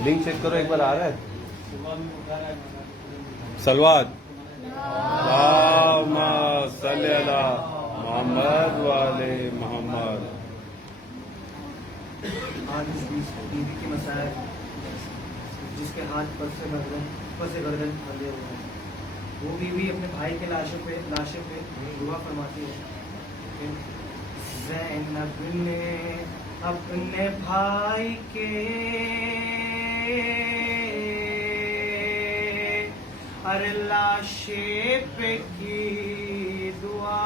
Link check करो एक बार आ रहा है सलवात सल्ली अला मोहम्मद वाले मोहम्मद। आज इस बीवी की मसाया जिसके हाथ पर से गर्दन बंधे हुए हैं, वो बीवी अपने भाई के लाशों पे दुआ फरमाती है। ज़ैनब ने अपने भाई के हर लाशे पे की दुआ,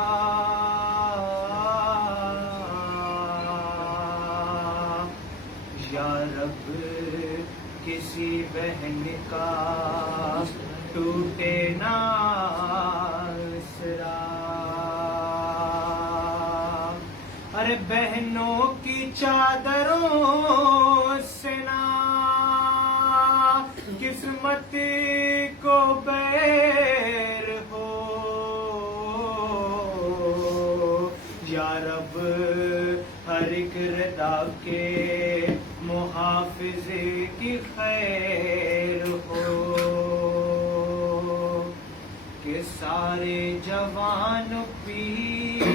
या रब किसी बहन का टूटे ना सिरा। अरे बहनों की चादरों से ना किस्मत को बैर हो, या रब हर एक रदा के मुहाफिज की खैर हो, कि सारे जवान पीर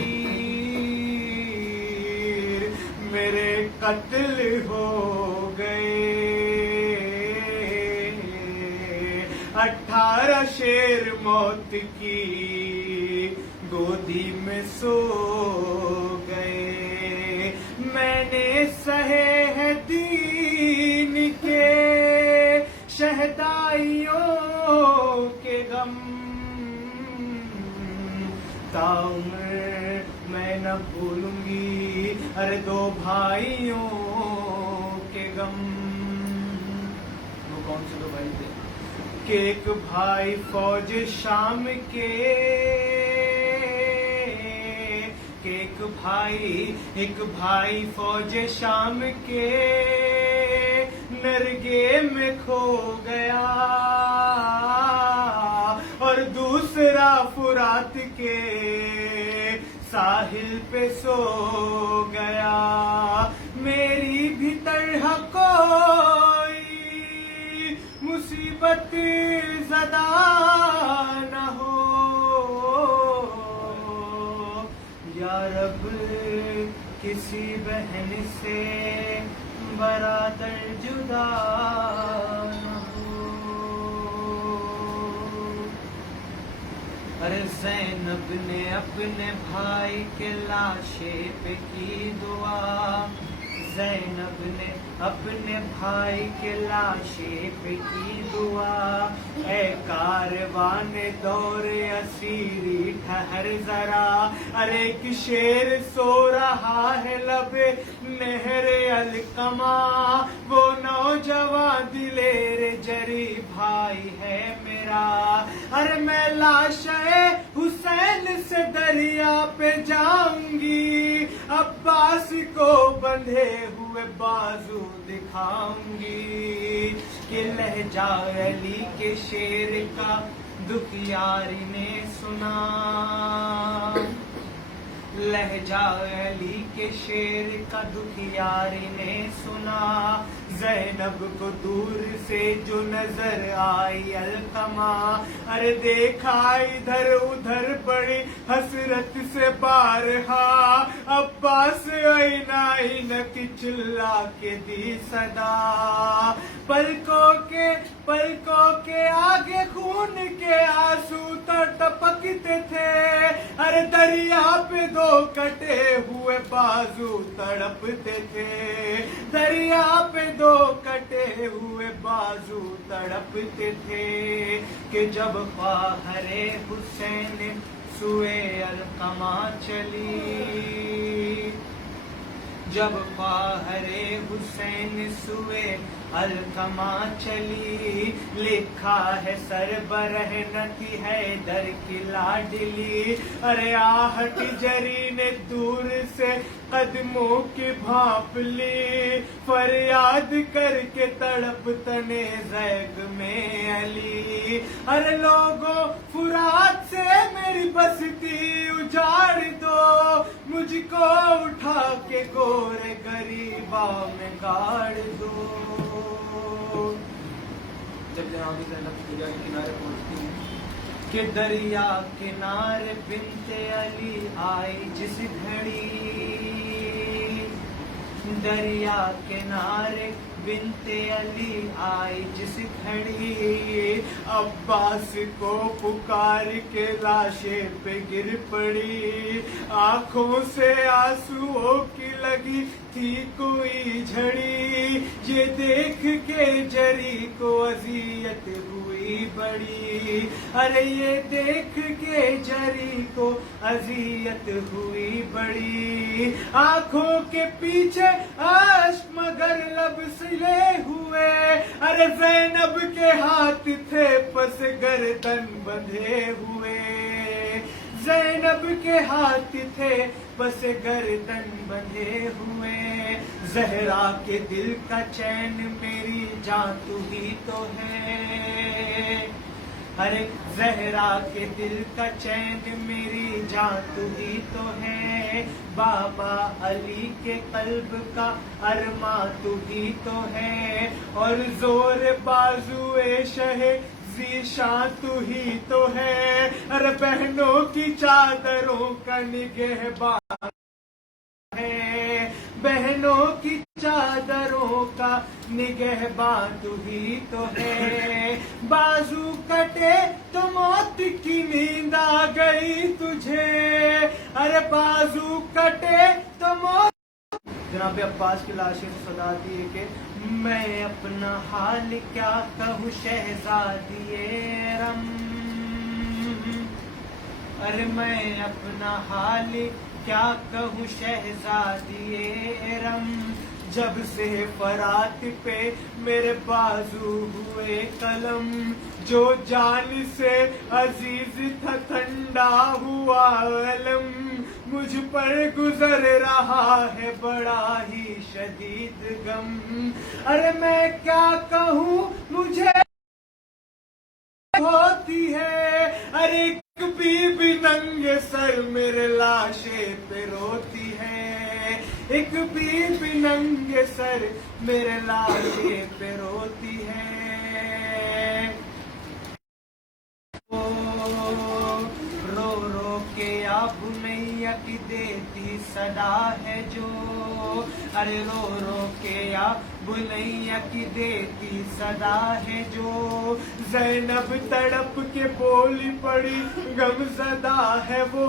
मेरे कत्ल हो गए। 18 शेर मौत की गोदी में सो गए। मैंने सहे हैं दीन के शहदाइयों के गम, ताउम्र मैं न भूलूंगी हर 2 भाइयों के गम। वो कौन से 2 भाई थे? कि एक भाई फौज शाम के, एक भाई फौज शाम के नरगे में खो गया, और दूसरा फुरात के साहिल पे सो गया। मेरी भी तरह कोई मुसीबत ज़दा न हो, या रब किसी बहन से बरादर जुदा न हो। अरे ज़ैनब ने अपने भाई के लाशे पे की दुआ, ज़ैनब ने अपने भाई के लाशे पे की दुआ। ऐ कारवान दौरे असीरी ठहर जरा, अरे एक शेर सो रहा है लबे नहरे अलकमा, वो नौजवान दिलेर जरी भाई है मेरा। अरे मैं लाशे हुसैन से दरिया पे जाऊंगी, अब्बास को बंधे हुए बाजू दिखाऊंगी, कि लहजा अली के शेर का दुखियारी ने सुना, लहजा अली के शेर का दुखियारी ने सुना। ज़ैनब को दूर से जो नजर आई अलकमा, अरे देखा इधर उधर बड़ी हसरत से बारहा, अब्बास ऐना की चिल्ला के दी सदा। पलकों के आगे खून के आंसू टपकते थे, अरे दरिया पे 2 कटे हुए बाजू तड़पते थे, दरिया पे 2 कटे हुए बाजू तड़पते थे। कि जब ख्वाहरे हुसैन सुए अलकमा चली, जब ख्वाहरे हुसैन सुए अलकमा चली, लिखा है सरबरह नथी है दर की लाडली। अरे आहट जरी ने दूर से قدموں کی بھانپ لی فریاد کر کے تڑپ تنے زیگ میں علی ارے لوگوں فرات سے میری بستی اجاڑ دو مجھ کو اٹھا کے گورے غریبا میں گاڑ دو جب جناب زینب دریا کے کنارے پہنچتی ہیں کہ دریا کنارے بنت علی آئی جس گھڑی دریا کنارے بنت علی آئی جس گھڑی عباس کو پکار کے لاشے پہ گر پڑی آنکھوں سے آنسوؤں کی لگی تھی کوئی جھڑی یہ دیکھ کے جری کو اذیت ہوئی بڑی ارے یہ دیکھ کے جری کو اذیت ہوئی بڑی آنکھوں کے پیچھے اشک مگر لب سلے ہوئے ارے زینب کے ہاتھ تھے پس گردن بندھے ہوئے زینب کے ہاتھ تھے پس گردن بندھے ہوئے زہرا کے دل کا چین میری جان تو ہی تو ہے ارے زہرا کے دل کا چین میری جان تو ہی تو ہے بابا علی کے قلب کا ارماں تو ہی تو ہے اور زور بازوئے شہ ذیشان تو ہی تو ہے ارے بہنوں کی چادروں کا نگہبان ہے بہنوں کی چادروں کا نگہبان تو ہی تو ہے بازو کٹے تو موت کی نیند آ گئی تجھے ارے بازو کٹے تو موت جناب عباس کی لاشیں صدا دی ہے کہ میں اپنا حال کیا کہوں شہزادی رم ارے میں اپنا حال کیا کہوں شہزادی رم جب سے فرات پہ میرے بازو ہوئے قلم جو جان سے عزیز تھا ٹھنڈا ہوا علم مجھ پر گزر رہا ہے بڑا ہی شدید غم ارے میں کیا کہوں مجھے ہوتی ہے ارے ایک بی ننگے سر میرے لاشے پہ روتی ہے ایک بی ننگے سر میرے لاشے پہ روتی ہے رو رو کے یا بنیا کی دیتی صدا ہے جو ارے رو رو کے یا بنیا کی دیتی صدا ہے جو زینب تڑپ کے بولی پڑی غم زدہ ہے وہ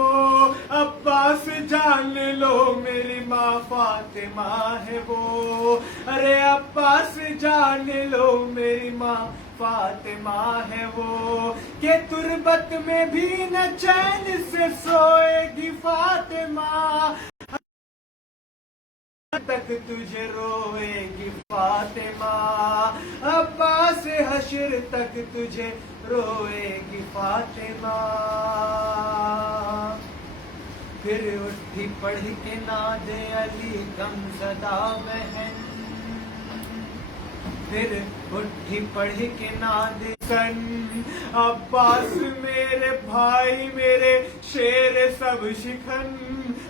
عباس جان لو میری ماں فاطمہ ہے وہ ارے عباس جان لو میری ماں فاطمہ ہے وہ کہ تربت میں بھی نہ چین سے سوئے گی فاطمہ تک تجھے روئے گی فاطمہ عباس حشر تک تجھے روئے گی فاطمہ پھر اٹھی پڑھ کے ناد علی غم زدہ بہن پھر اٹھی پڑھ کے ناد سن عباس میرے بھائی میرے شیر سب شکن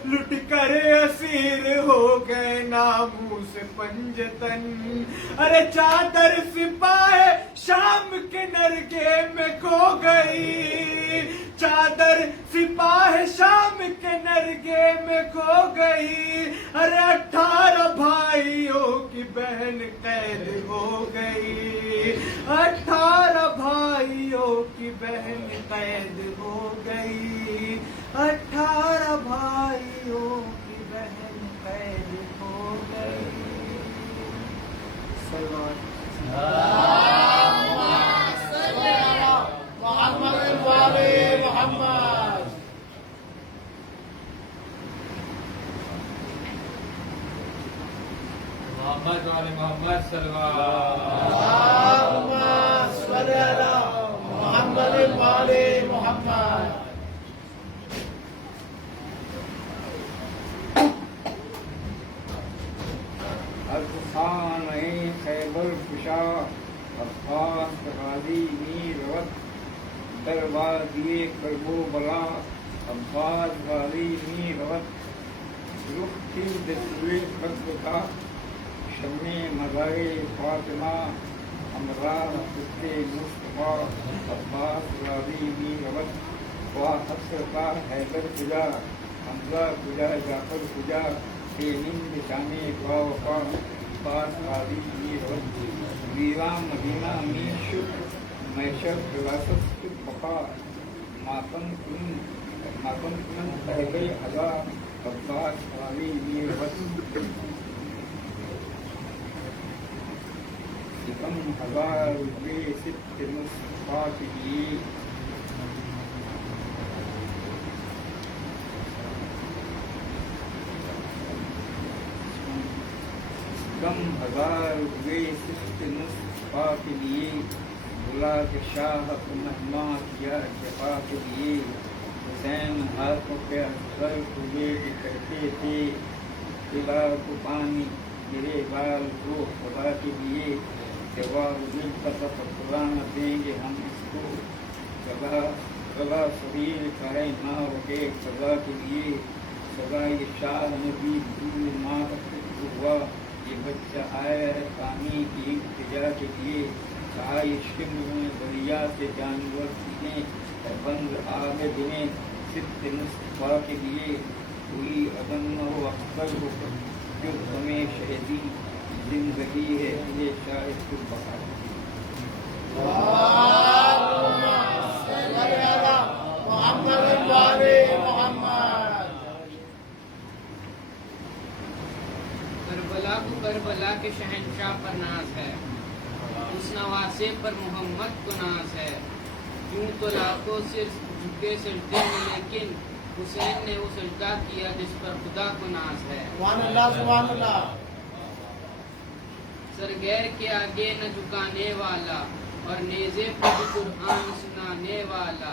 لٹ کر اسیر ہو گئے ناموس پنجتن ارے چادر سپاہ شام کے نرگے میں کھو گئی چادر سپاہ شام کے نرگے میں کھو گئی ارے 18 بھائیوں کی بہن قید ہو گئی 18 بھائیوں کی بہن قید ہو گئی 18 بھائیوں کی بہن قید ہو گئی محمد والے محمد صلی اللہ محمد والے محمد الخان خیبر کشا عباس غازی میر وقت دربار دیے کربو بلا عباس غازی میر وقت رخ تھی دسوے خط کا شمع مزائے فاطمہ امراض خطے مصطفیٰ عباس غازی میر وقت خواہ حسر کا حیدر کجا حمزہ کجا جعفر کجا ہند شانے خواہ وفا عباس غازی میر وقت ویران مدینہ امین شکر میشر خلاصت بقا ماتم کن پہلے ادا عباس غازی میر وقت ستم ہزار روپے ست مصطفیٰ کے لیے کم ہزار روپے ست مصطفیٰ کے لیے بلا کے شاہ کو مہمان کیا جفا کے لیے حسین ہاتھوں پہ اثر ہوئے کہ کہتے تھے قلعہ کو پانی میرے بال کو خدا کے لیے جواب دل کا قرآن دیں گے ہم اس کو گلا صغیر کہے نہ رکے سزا کے لیے سزا یہ شاہ نبی دور ماں ہوا یہ بچہ آیا ہے پانی کی التجا کے لیے کہا یہ شمر میں دریا سے جانور پینے بند آگ دیں صرف مصطفیٰ کے لیے کوئی عدم نہ ہو اختر ہو جو ہمیں شہدی زندگی ہے یہ شاید کو بتا کربلا کو کربلا کے شہنشاہ پر ناز ہے، اس نواسے پر محمد کو ناز ہے، یوں تو لاکھوں سے جھکے سجدے میں لیکن حسین نے وہ سجدہ کیا جس پر خدا کو ناز ہے۔ سبحان اللہ سبحان اللہ۔ سرگیر کے آگے نہ جھکانے والا اور نیزے پر بھی قرآن سنانے والا،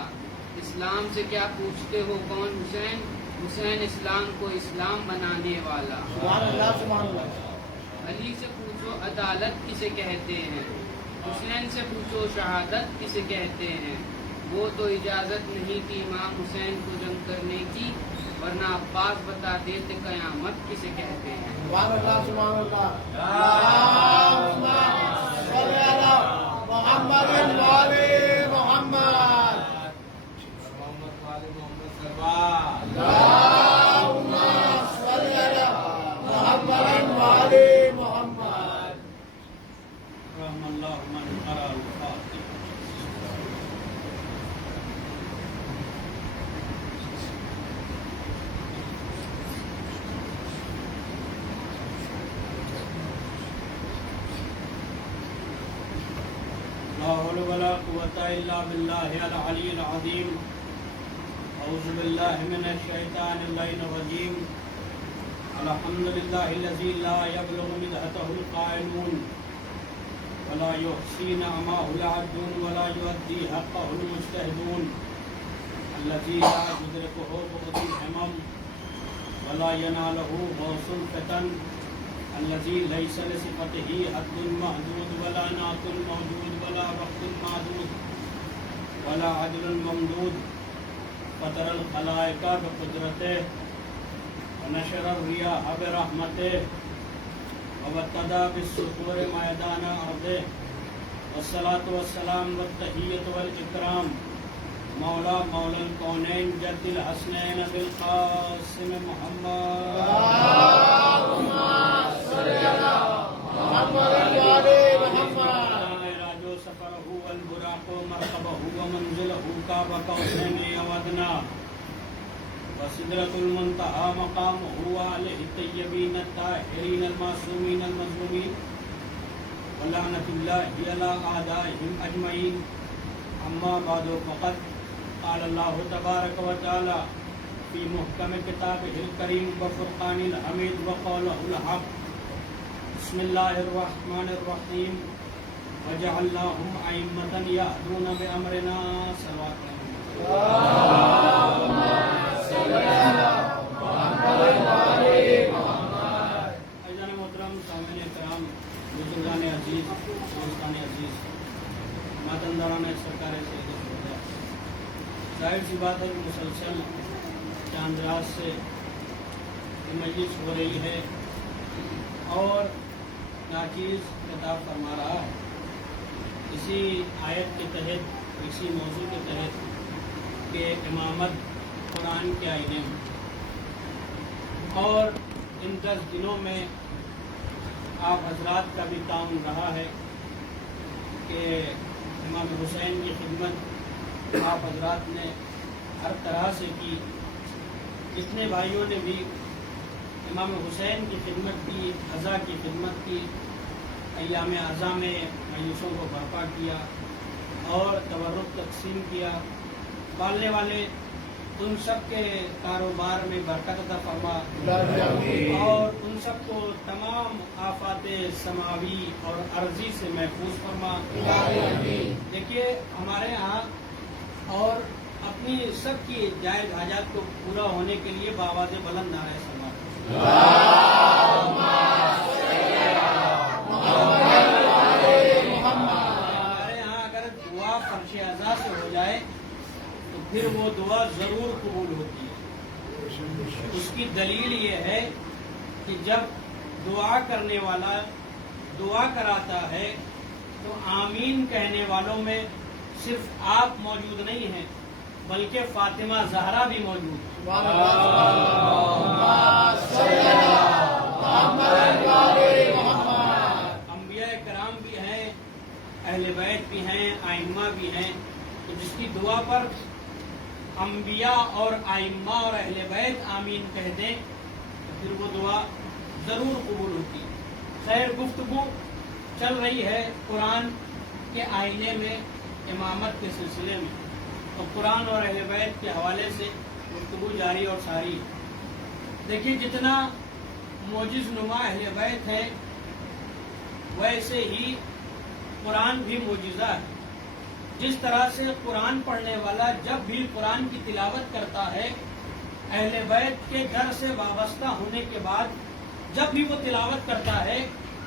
اسلام سے کیا پوچھتے ہو کون حسین؟ حسین اسلام کو اسلام بنانے والا۔ سبحان اللہ سبحان اللہ۔ علی سے پوچھو عدالت کسے کہتے ہیں، حسین سے پوچھو شہادت کسے کہتے ہیں، وہ تو اجازت نہیں تھی امام حسین کو جنگ کرنے کی، ورنہ عباس بتا دیتے قیامت کسے کہتے ہیں۔ سبحان اللہ سبحان اللہ۔ محمد والے محمد، محمد والے محمد سرور اللہم صلی علی محمد والے محمد۔ رحم اللہ من قرأ الفاتحہ۔ لا حول ولا قوة إلا بالله العلي العظيم۔ أعوذ بالله من الشيطان اللعين الرجيم۔ الحمد لله الذي لا يبلغ مدحته القائلون ولا يحصي نعمه العابدون ولا يؤدي حقه المجتهدون، الذي لا يدركه بغض الهمم ولا يناله غوث الفتن، الذي ليس لصفته حد محدود ولا نعت موجود ولا وقت معدود ولا عدل ممدود، فطر الخلائق بقدرته ونشر الرياح برحمته وابتدى بالسطور ميدان أرضه، والصلاة والسلام والتحية والإكرام مولا الكونين جد الحسنين بالقاسم محمد اللہم صلی علی محمد والے محمد۔ راجو سفره والبراق مركبه ومنزله كعب قوسين أو أدنى، وسدرة المنتهى مقامه وعليه الطيبين الطاهرين المعصومين المظلومين، ولعنة الله على أعدائهم أجمعين، أما بعد فقد قال الله تبارك وتعالى في محكم كتابه الكريم وفرقان الحميد وقوله الحق، بسم الله الرحمن الرحيم، وجعلناهم أئمة يهدون بأمرنا صلوات اللہم صلی علی محمد والے محمد۔ محترم سامعین जाहिर सी बात है कि मुसलसल चांद रात से ये मजलिस हो रही है और नाचीज़ खिताब फरमा रहा है। इसी आयत के तहत, इसी मौजू के तहत कि इमामत कुरान के आईने में, और इन 10 दिनों में आप हजरात का भी काम रहा है कि इमाम हुसैन की खिदमत आप हजरात ने हर तरह से की। कितने भाइयों ने भी इमाम हुसैन की खिदमत की, अज़ा की खिदमत की, अय्याम अज़ा में मजलिसों को बर्पा किया और तबर्रुक तक़सीम किया। पालने वाले उन सब के कारोबार में बरकत अता फरमा और उन सब को तमाम आफाते समावी और अर्जी से महफूज फरमा। देखिए हमारे यहाँ और अपनी सबकी जायज़ हाजात को पूरा होने के लिए बावाज़ बुलंद नारे समा। हमारे यहाँ अगर दुआ फर्श अज़ा से हो जाए तो फिर वो दुआ जरूर कबूल होती है। उसकी दलील ये है कि जब दुआ करने वाला दुआ कराता है तो आमीन कहने वालों में सिर्फ आप मौजूद नहीं हैं बल्कि फातिमा ज़हरा भी मौजूद है। अंबिया कराम भी हैं, अहले बैत भी हैं, आइम्मा भी हैं। तो जिसकी दुआ पर अंबिया और आइम्मा और अहले बैत आमीन कह दें तो फिर वो दुआ जरूर कबूल होती है। खैर, गुफ्तगू चल रही है कुरान के आईने में इमामत के सिलसिले में, तो कुरान और अहले बैत के हवाले से गुफ्तगू जारी और सारी। देखिए, जितना मोजिज़ नुमा अहले बैत है वैसे ही कुरान भी मोजिज़ा है। जिस तरह से कुरान पढ़ने वाला जब भी कुरान की तिलावत करता है, अहले बैत के दर से वाबस्ता होने के बाद जब भी वो तिलावत करता है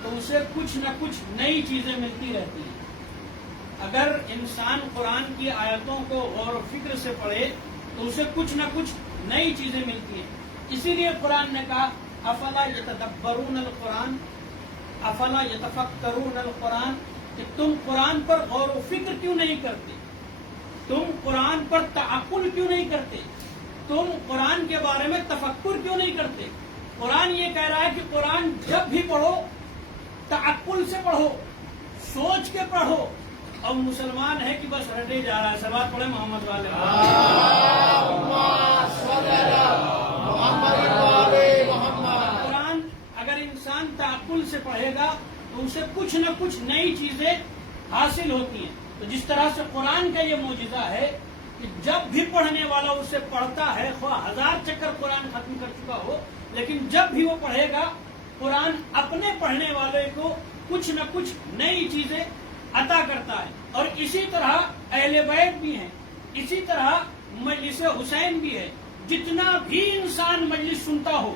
तो उसे कुछ न कुछ नई चीजें मिलती रहती हैं। अगर इंसान कुरान की आयतों को गौर फिक्र से पढ़े तो उसे कुछ न कुछ नई चीजें मिलती हैं। इसीलिए कुरान ने कहा, अफला यतदब्बरून अल-कुरान, अफला यतफक्करून अल-कुरान, कि तुम कुरान पर गौर व फिक्र क्यों नहीं करते, तुम कुरान पर तअक्कुल क्यों नहीं करते, तुम कुरान के बारे में तफक्कुर क्यों नहीं करते। कुरान ये कह रहा है कि कुरान जब भी पढ़ो तअक्कुल से पढ़ो, सोच के पढ़ो। अब मुसलमान है कि बस रटे जा रहा है। सलावत पढ़े मोहम्मद वाले। कुरान अगर इंसान तअक्कुल से पढ़ेगा तो उसे कुछ न कुछ नई चीजें हासिल होती हैं। तो जिस तरह से कुरान का ये मौजिज़ा है कि जब भी पढ़ने वाला उसे पढ़ता है, ख्वाह 1000 चक्कर कुरान खत्म कर चुका हो, लेकिन जब भी वो पढ़ेगा कुरान अपने पढ़ने वाले को कुछ न कुछ नई चीजें अता करता है। और इसी तरह अहले बैत भी हैं, इसी तरह मजलिस हुसैन भी है। जितना भी इंसान मजलिस सुनता हो,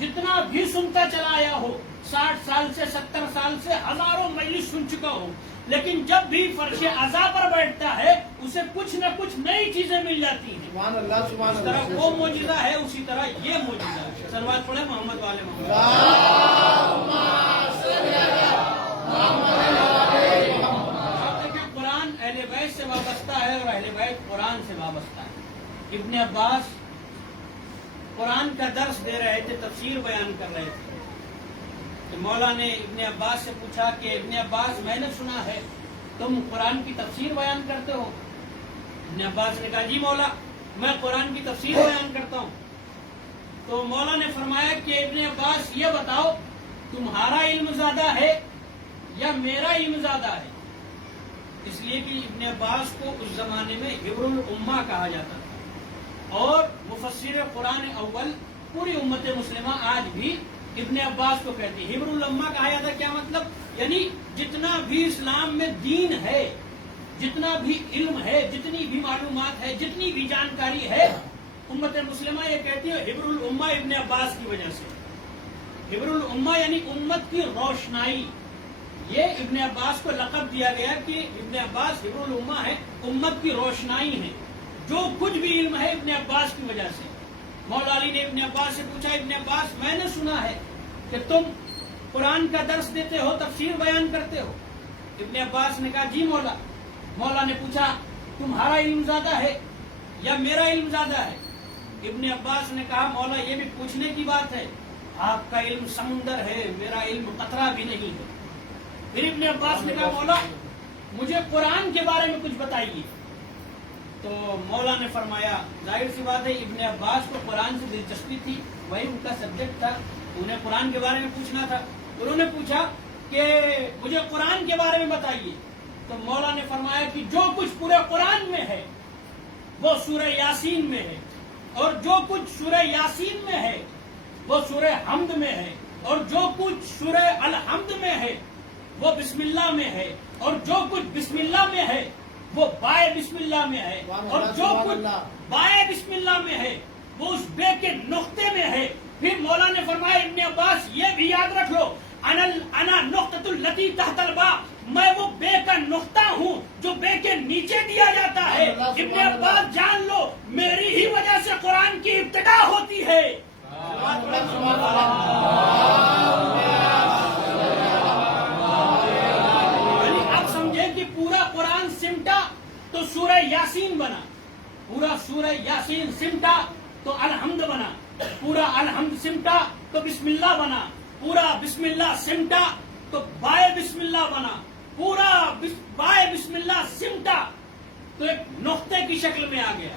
जितना भी सुनता चला आया हो, 60 साल से 70 साल से हजारों मजलिस सुन चुका हो, लेकिन जब भी फर्श अज़ा पर बैठता है उसे कुछ न कुछ नई चीजें मिल जाती हैं। इस तरह वो मौजिज़ा है, उसी तरह ये मौजिज़ा है। सलवात पढ़े मोहम्मद वाले मोहम्मद। देखिए, कुरान अहले बैत से वाबस्ता है और अहले बैत कुरान से वाबस्ता है। इब्ने अब्बास कुरान का दर्स दे रहे थे, तफसीर बयान कर रहे थे। तो मौला ने इब्ने अब्बास से पूछा कि इब्ने अब्बास, मैंने सुना है तुम कुरान की तफसीर बयान करते हो। इब्ने अब्बास ने कहा, जी मौला, मैं कुरान की तफसीर बयान करता हूँ। तो मौला ने फरमाया कि इब्ने अब्बास, ये बताओ तुम्हारा इल्म ज्यादा है या मेरा इल्म ज्यादा है। इसलिए कि इब्ने अब्बास को उस जमाने में हिब्रुल उम्मा कहा जाता था और मुफस्सिर कुरान अव्वल पूरी उम्मत मुस्लिमा आज भी इब्ने अब्बास को कहती है। हिब्रुल उम्मा कहा जाता, क्या मतलब, यानी जितना भी इस्लाम में दीन है, जितना भी इल्म है, जितनी भी मालूमात है, जितनी भी जानकारी है, उम्मत मुस्लिमा ये कहती है हिब्रुल उम्मा इब्ने अब्बास की वजह से। हिब्रुल उम्मा यानी उम्मत की रोशनाई, ये इब्ने अब्बास को लक़ब दिया गया कि इब्ने अब्बास हिब्रुल उम्मा है, उम्मत की रोशनाई है। जो कुछ भी इल्म है इब्ने अब्बास की वजह से। मौला अली ने इब्ने अब्बास से पूछा, इब्ने अब्बास मैंने सुना है कि तुम कुरान का दर्स देते हो, तफसीर बयान करते हो। इब्ने अब्बास ने कहा जी मौला। मौला ने पूछा तुम्हारा इल्म ज्यादा है या मेरा इल्म ज्यादा है? इब्ने अब्बास ने कहा मौला ये भी पूछने की बात है, आपका इल्म समुंदर है, मेरा इल्म कतरा भी नहीं है। फिर इब्ने अब्बास ने कहा मौला मुझे कुरान के बारे में कुछ बताइए। तो मौला ने फरमाया, जाहिर सी बात है इब्ने अब्बास को कुरान से दिलचस्पी थी, वही उनका सब्जेक्ट था, उन्हें कुरान के बारे में पूछना था। उन्होंने पूछा कि मुझे कुरान के बारे में बताइए। तो मौला ने फरमाया कि जो कुछ पूरे कुरान में है वो सूरह यासीन में है, और जो कुछ सूरह यासीन में है वो सूरह हमद में है, और जो कुछ सूरह अल हमद में है वो बिस्मिल्लाह में है, और जो कुछ बिस्मिल्लाह में है वो बाय बिस्मिल्लाह में है, और जो कुछ बाय बिस्मिल्लाह में है वो उस बे के नुक्ते में है। फिर मौला ने फरमाया इब्ने अब्बास ये भी याद रख लो, अना नुक्ततुल लती तहतल बा, मैं वो बे का नुक्ता हूँ जो बे के नीचे दिया जाता है। इब्ने अब्बास जान लो मेरी ही वजह से कुरान की इब्तिदा होती है। अब समझे कि पूरा कुरान सिमटा तो सूरह यासीन बना, पूरा सूरह यासीन सिमटा तो अलहम्द बना, पूरा अलहम्द सिमटा तो बिस्मिल्लाह बना, पूरा बिस्मिल्लाह सिमटा तो बाय बिस्मिल्लाह बना, पूरा बाय बिस्मिल्लाह सिमटा तो एक नुक्ते की शक्ल में आ गया।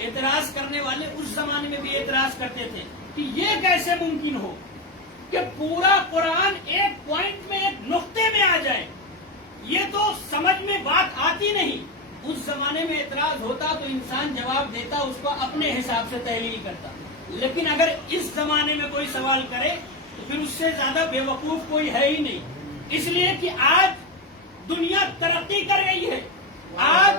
एतराज करने वाले उस जमाने में भी एतराज करते थे कि ये कैसे मुमकिन हो कि पूरा कुरान एक पॉइंट में, एक नुक्ते में आ जाए, ये तो समझ में बात आती नहीं। उस जमाने में एतराज होता तो इंसान जवाब देता, उसको अपने हिसाब से तहलील करता। लेकिन अगर इस जमाने में कोई सवाल करे तो फिर उससे ज्यादा बेवकूफ कोई है ही नहीं, इसलिए कि आज दुनिया तरक्की कर रही है। आज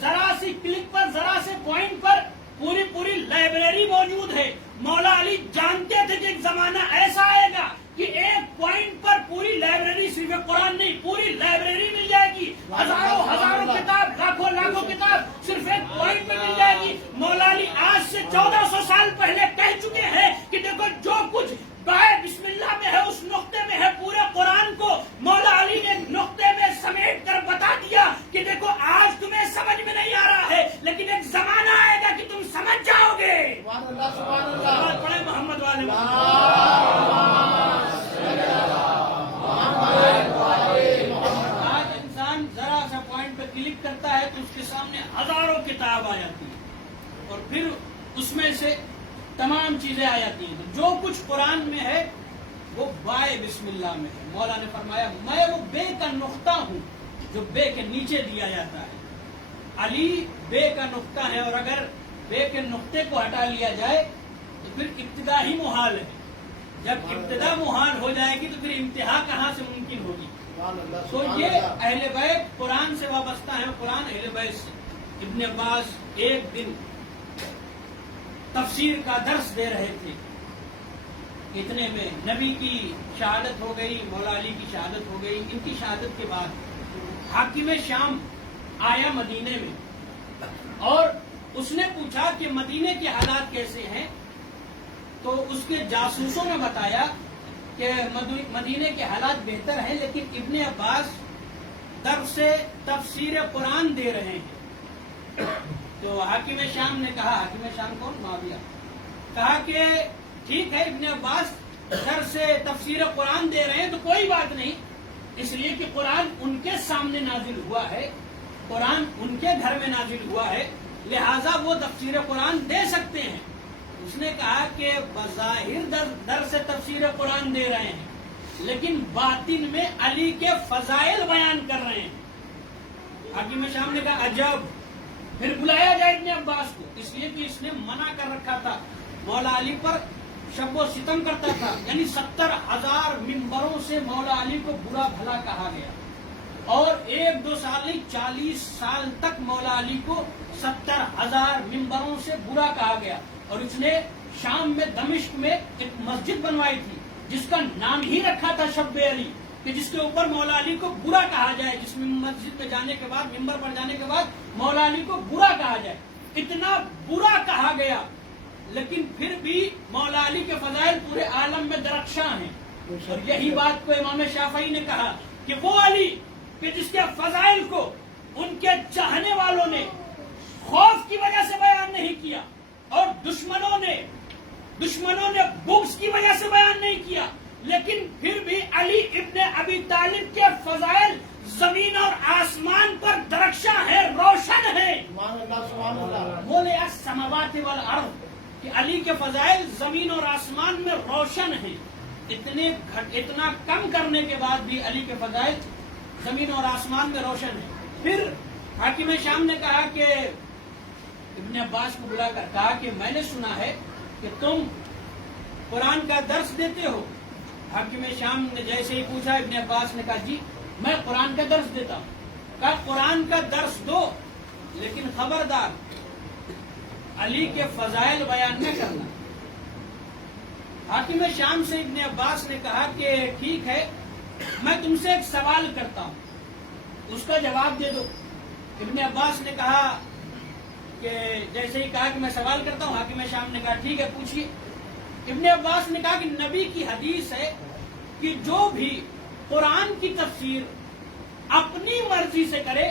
जरा सी क्लिक पर, जरा से पॉइंट पर पूरी पूरी लाइब्रेरी मौजूद है। मौला अली जानते थे कि एक जमाना ऐसा आएगा कि एक पॉइंट पर पूरी लाइब्रेरी, सिर्फ कुरान नहीं पूरी लाइब्रेरी मिल जाएगी, हजारों हजारों किताब, लाखों लाखों किताब सिर्फ एक पॉइंट में मिल जाएगी। मौला अली आज से 1400 साल पहले कह चुके हैं कि देखो जो कुछ बाय बिस्मिल्लाह में है उस नुक्ते में है। पूरे कुरान को मौला अली ने नुक्ते में समेट कर बता दिया कि देखो आज तुम्हें समझ में नहीं आ रहा है, लेकिन एक जमाना आएगा कि तुम समझ जाओगे। पढ़े मोहम्मद वाले। आज इंसान जरा सा पॉइंट पे क्लिक करता है तो उसके सामने हजारों किताब आ जाती है, और फिर उसमें से तमाम चीजें आ जाती हैं। तो जो कुछ कुरान में है वो बाय बिस्मिल्लाह में है। मौला ने फरमाया मैं वो बे का नुक्ता हूँ जो बे के नीचे दिया जाता है। अली बे का नुक्ता है, और अगर बे के नुक्ते को हटा लिया जाए तो फिर इब्तिदा ही मुहाल है। जब इब्तिदा मुहाल हो जाएगी तो फिर इंतहा कहाँ से मुमकिन होगी। तो ये अहले बैत कुरान से वाबस्ता है, कुरान अहले बैत से। इब्ने अब्बास एक दिन तफसीर का दर्स दे रहे थे, इतने में नबी की शहादत हो गई, मौला अली की शहादत हो गई। इनकी शहादत के बाद हाकिम शाम आया मदीने में, और उसने पूछा कि मदीने के हालात कैसे हैं। तो उसके जासूसों ने बताया कि मदीने के हालात बेहतर हैं, लेकिन इब्ने अब्बास दर्स से तफसीर कुरान दे रहे हैं। तो हाकिम शाम ने कहा, हाकिम शाम कौन? मुआविया। कहा कि ठीक है इब्ने अब्बास दर्स से तफसीर कुरान दे रहे हैं तो कोई बात नहीं, इसलिए कि कुरान उनके सामने नाजिल हुआ है, कुरान उनके घर में नाजिल हुआ है, लिहाजा वो तफसीर कुरान दे सकते हैं। उसने कहा कि बज़ाहिर दर से तफसीर कुरान दे रहे हैं, लेकिन बातिन में अली के फजाइल बयान कर रहे हैं। हाकिम शाम ने कहा अजब, फिर बुलाया जाए इब्ने अब्बास को, इसलिए कि इसने मना कर रखा था, मौला अली पर शब्बो सितम करता था। यानी 70,000 मिंबरों से मौला अली को बुरा भला कहा गया, और 1-2 साल नहीं 40 साल तक मौला अली को 70,000 मिंबरों से बुरा कहा गया। और इसने शाम में दमिश्क में एक मस्जिद बनवाई थी जिसका नाम ही रखा था शब्बे अली, कि जिसके ऊपर मौला अली को बुरा कहा जाए, जिसमें मस्जिद में जाने के बाद, मिंबर पर जाने के बाद मौला अली को बुरा कहा जाए। इतना बुरा कहा गया, लेकिन फिर भी मौला अली के फजाइल पूरे आलम में दरख्शां हैं। और यही बात को इमाम शाफई ने कहा कि वो अली कि जिसके फजाइल को उनके चाहने वालों ने खौफ की वजह से बयान नहीं किया और दुश्मनों ने बुग़्ज़ की वजह से बयान नहीं किया, लेकिन फिर भी अली इब्ने अबी तालिब के फजाइल जमीन और आसमान पर दरख्शां है, रोशन है। बोले समावाति वल अर्द कि अली के फजाइल जमीन और आसमान में रोशन है। इतना कम करने के बाद भी अली के फजाइल जमीन और आसमान में रोशन है। फिर हाकिम शाम ने कहा कि इब्ने अब्बास को बुलाकर कहा कि मैंने सुना है कि तुम कुरान का दर्स देते हो। हाकिम शाम ने जैसे ही पूछा, इब्ने अब्बास ने कहा जी मैं कुरान का दर्स देता हूँ। कहा कुरान का दर्स दो, लेकिन खबरदार अली के फजाइल बयान न करना। हाकिम शाम से इब्ने अब्बास ने कहा कि ठीक है, मैं तुमसे एक सवाल करता हूँ, उसका जवाब दे दो। इब्ने अब्बास ने कहा कि जैसे ही कहा कि मैं सवाल करता हूँ, हाकिम शाम ने कहा ठीक है पूछिए। इब्ने अब्बास ने कहा कि नबी की हदीस है कि जो भी कुरान की तफसीर अपनी मर्जी से करे,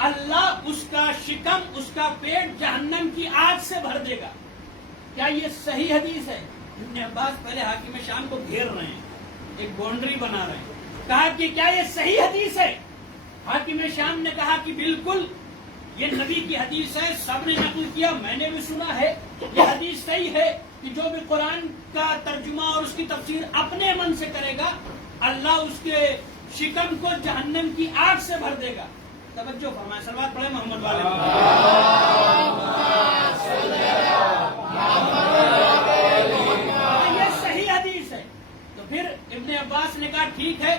अल्लाह उसका शिकम, उसका पेट जहन्नम की आग से भर देगा। क्या ये सही हदीस है? इब्ने अब्बास पहले हाकिम शाम को घेर रहे हैं, एक बाउंड्री बना रहे हैं। कहा कि क्या ये सही हदीस है? हाकिम शाम ने कहा कि बिल्कुल ये नबी की हदीस है, सबने नकल किया, मैंने भी सुना है, ये हदीस सही है कि जो भी कुरान का तर्जुमा और उसकी तफसीर अपने मन से करेगा, अल्लाह उसके शिकम को जहन्नम की आग से भर देगा। तवज्जो फरमाए, सलवात पढ़े मोहम्मद वाले। ये सही हदीस है। तो फिर इब्ने अब्बास ने कहा ठीक है,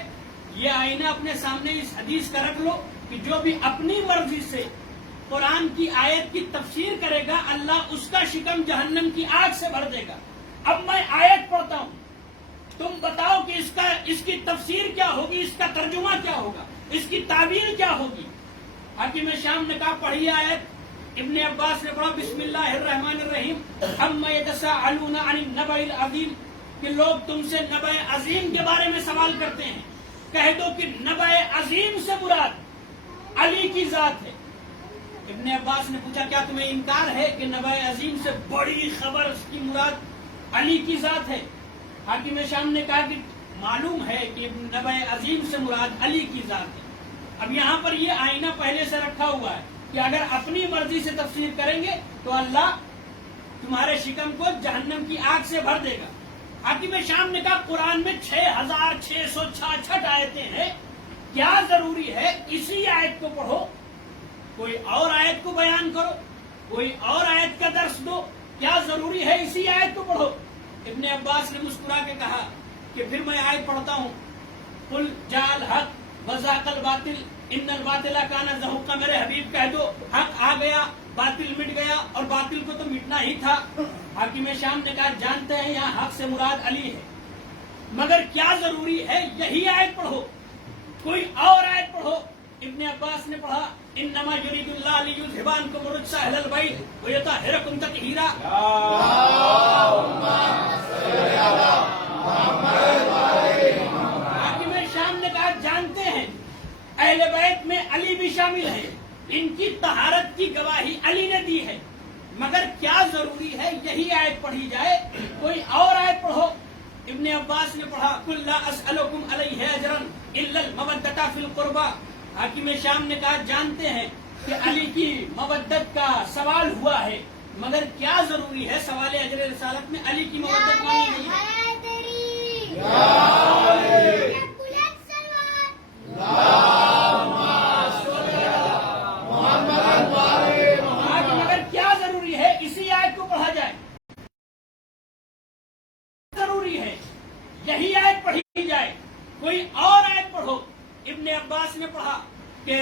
ये आईना अपने सामने इस हदीस का रख लो कि जो भी अपनी मर्जी से कुरान की आयत की तफसीर करेगा, अल्लाह उसका शिकम जहन्नम की आग से भर देगा। अब मैं आयत पढ़ता हूँ, तुम बताओ कि इसकी तफसीर क्या होगी, इसका तर्जुमा क्या होगा, इसकी ताबीर क्या होगी। हाकिम शाम ने कहा पढ़िए आयत। इब्ने अब्बास ने पढ़ा बिस्मिल्लाहिर्रहमानिर्रहीम अम्मा यतसाअलूना अनिन नबइल अज़ीम कि लोग तुमसे नबए अजीम के बारे में सवाल करते हैं, कह दो कि नबए अजीम से मुराद अली की जात है। इब्ने अब्बास ने पूछा क्या तुम्हें इनकार है कि नबए अजीम से बड़ी खबर की मुराद अली की जात है? हाकिम शाम ने कहा कि मालूम है कि नबए अजीम से मुराद अली की जात है। अब यहाँ पर ये आईना पहले से रखा हुआ है कि अगर अपनी मर्जी से तफसीर करेंगे तो अल्लाह तुम्हारे शिकम को जहन्नम की आग से भर देगा। हाकिम शाम ने कहा कुरान में 6666 आयतें हैं, क्या जरूरी है इसी आयत को पढ़ो, कोई और आयत को बयान करो, कोई और आयत का दर्स दो, क्या जरूरी है इसी आयत को पढ़ो? इब्ने अब्बास ने मुस्कुरा के कहा कि फिर मैं आयत पढ़ता हूँ, कुल जाल हक वज़ाक़ल बातिल इन्नल बातिला काना ज़हूक़ा। मेरे हबीब कह दो हक आ गया, बातिल मिट गया, और बातिल को तो मिटना ही था। हाकिम शाम ने कहा जानते हैं यहाँ हक से मुराद अली है, मगर क्या जरूरी है यही आयत पढ़ो, कोई और आयत पढ़ो। इब्ने अब्बास ने पढ़ा इन्नमा युरीदुल्लाहु लियुज़हिबा अन्कुम अर्रिज्सा अहलल बैत व युतहिरकुम तत्हीरा। हाकिम शाम ने कहा जानते हैं अहले बैत में अली भी शामिल है, इनकी तहारत की गवाही अली ने दी है, मगर क्या जरूरी है यही आयत पढ़ी जाए, कोई और आयत पढ़ो। इब्ने अब्बास ने पढ़ा कुल ला असअलुकुम अलैहि अजरन इल्लल मवद्दता फिल कुर्बा। हाकिम शाम ने कहा जानते हैं कि अली की मवद्दत का सवाल हुआ है, मगर क्या जरूरी है सवाल अजर रिसालत में अली की मवद्दत मांगी गई है। मगर क्या जरूरी है इसी आयत को पढ़ा जाए, जरूरी है यही आयत पढ़ी जाए, कोई और आयत पढ़ो। इब्ने अब्बास ने पढ़ा कि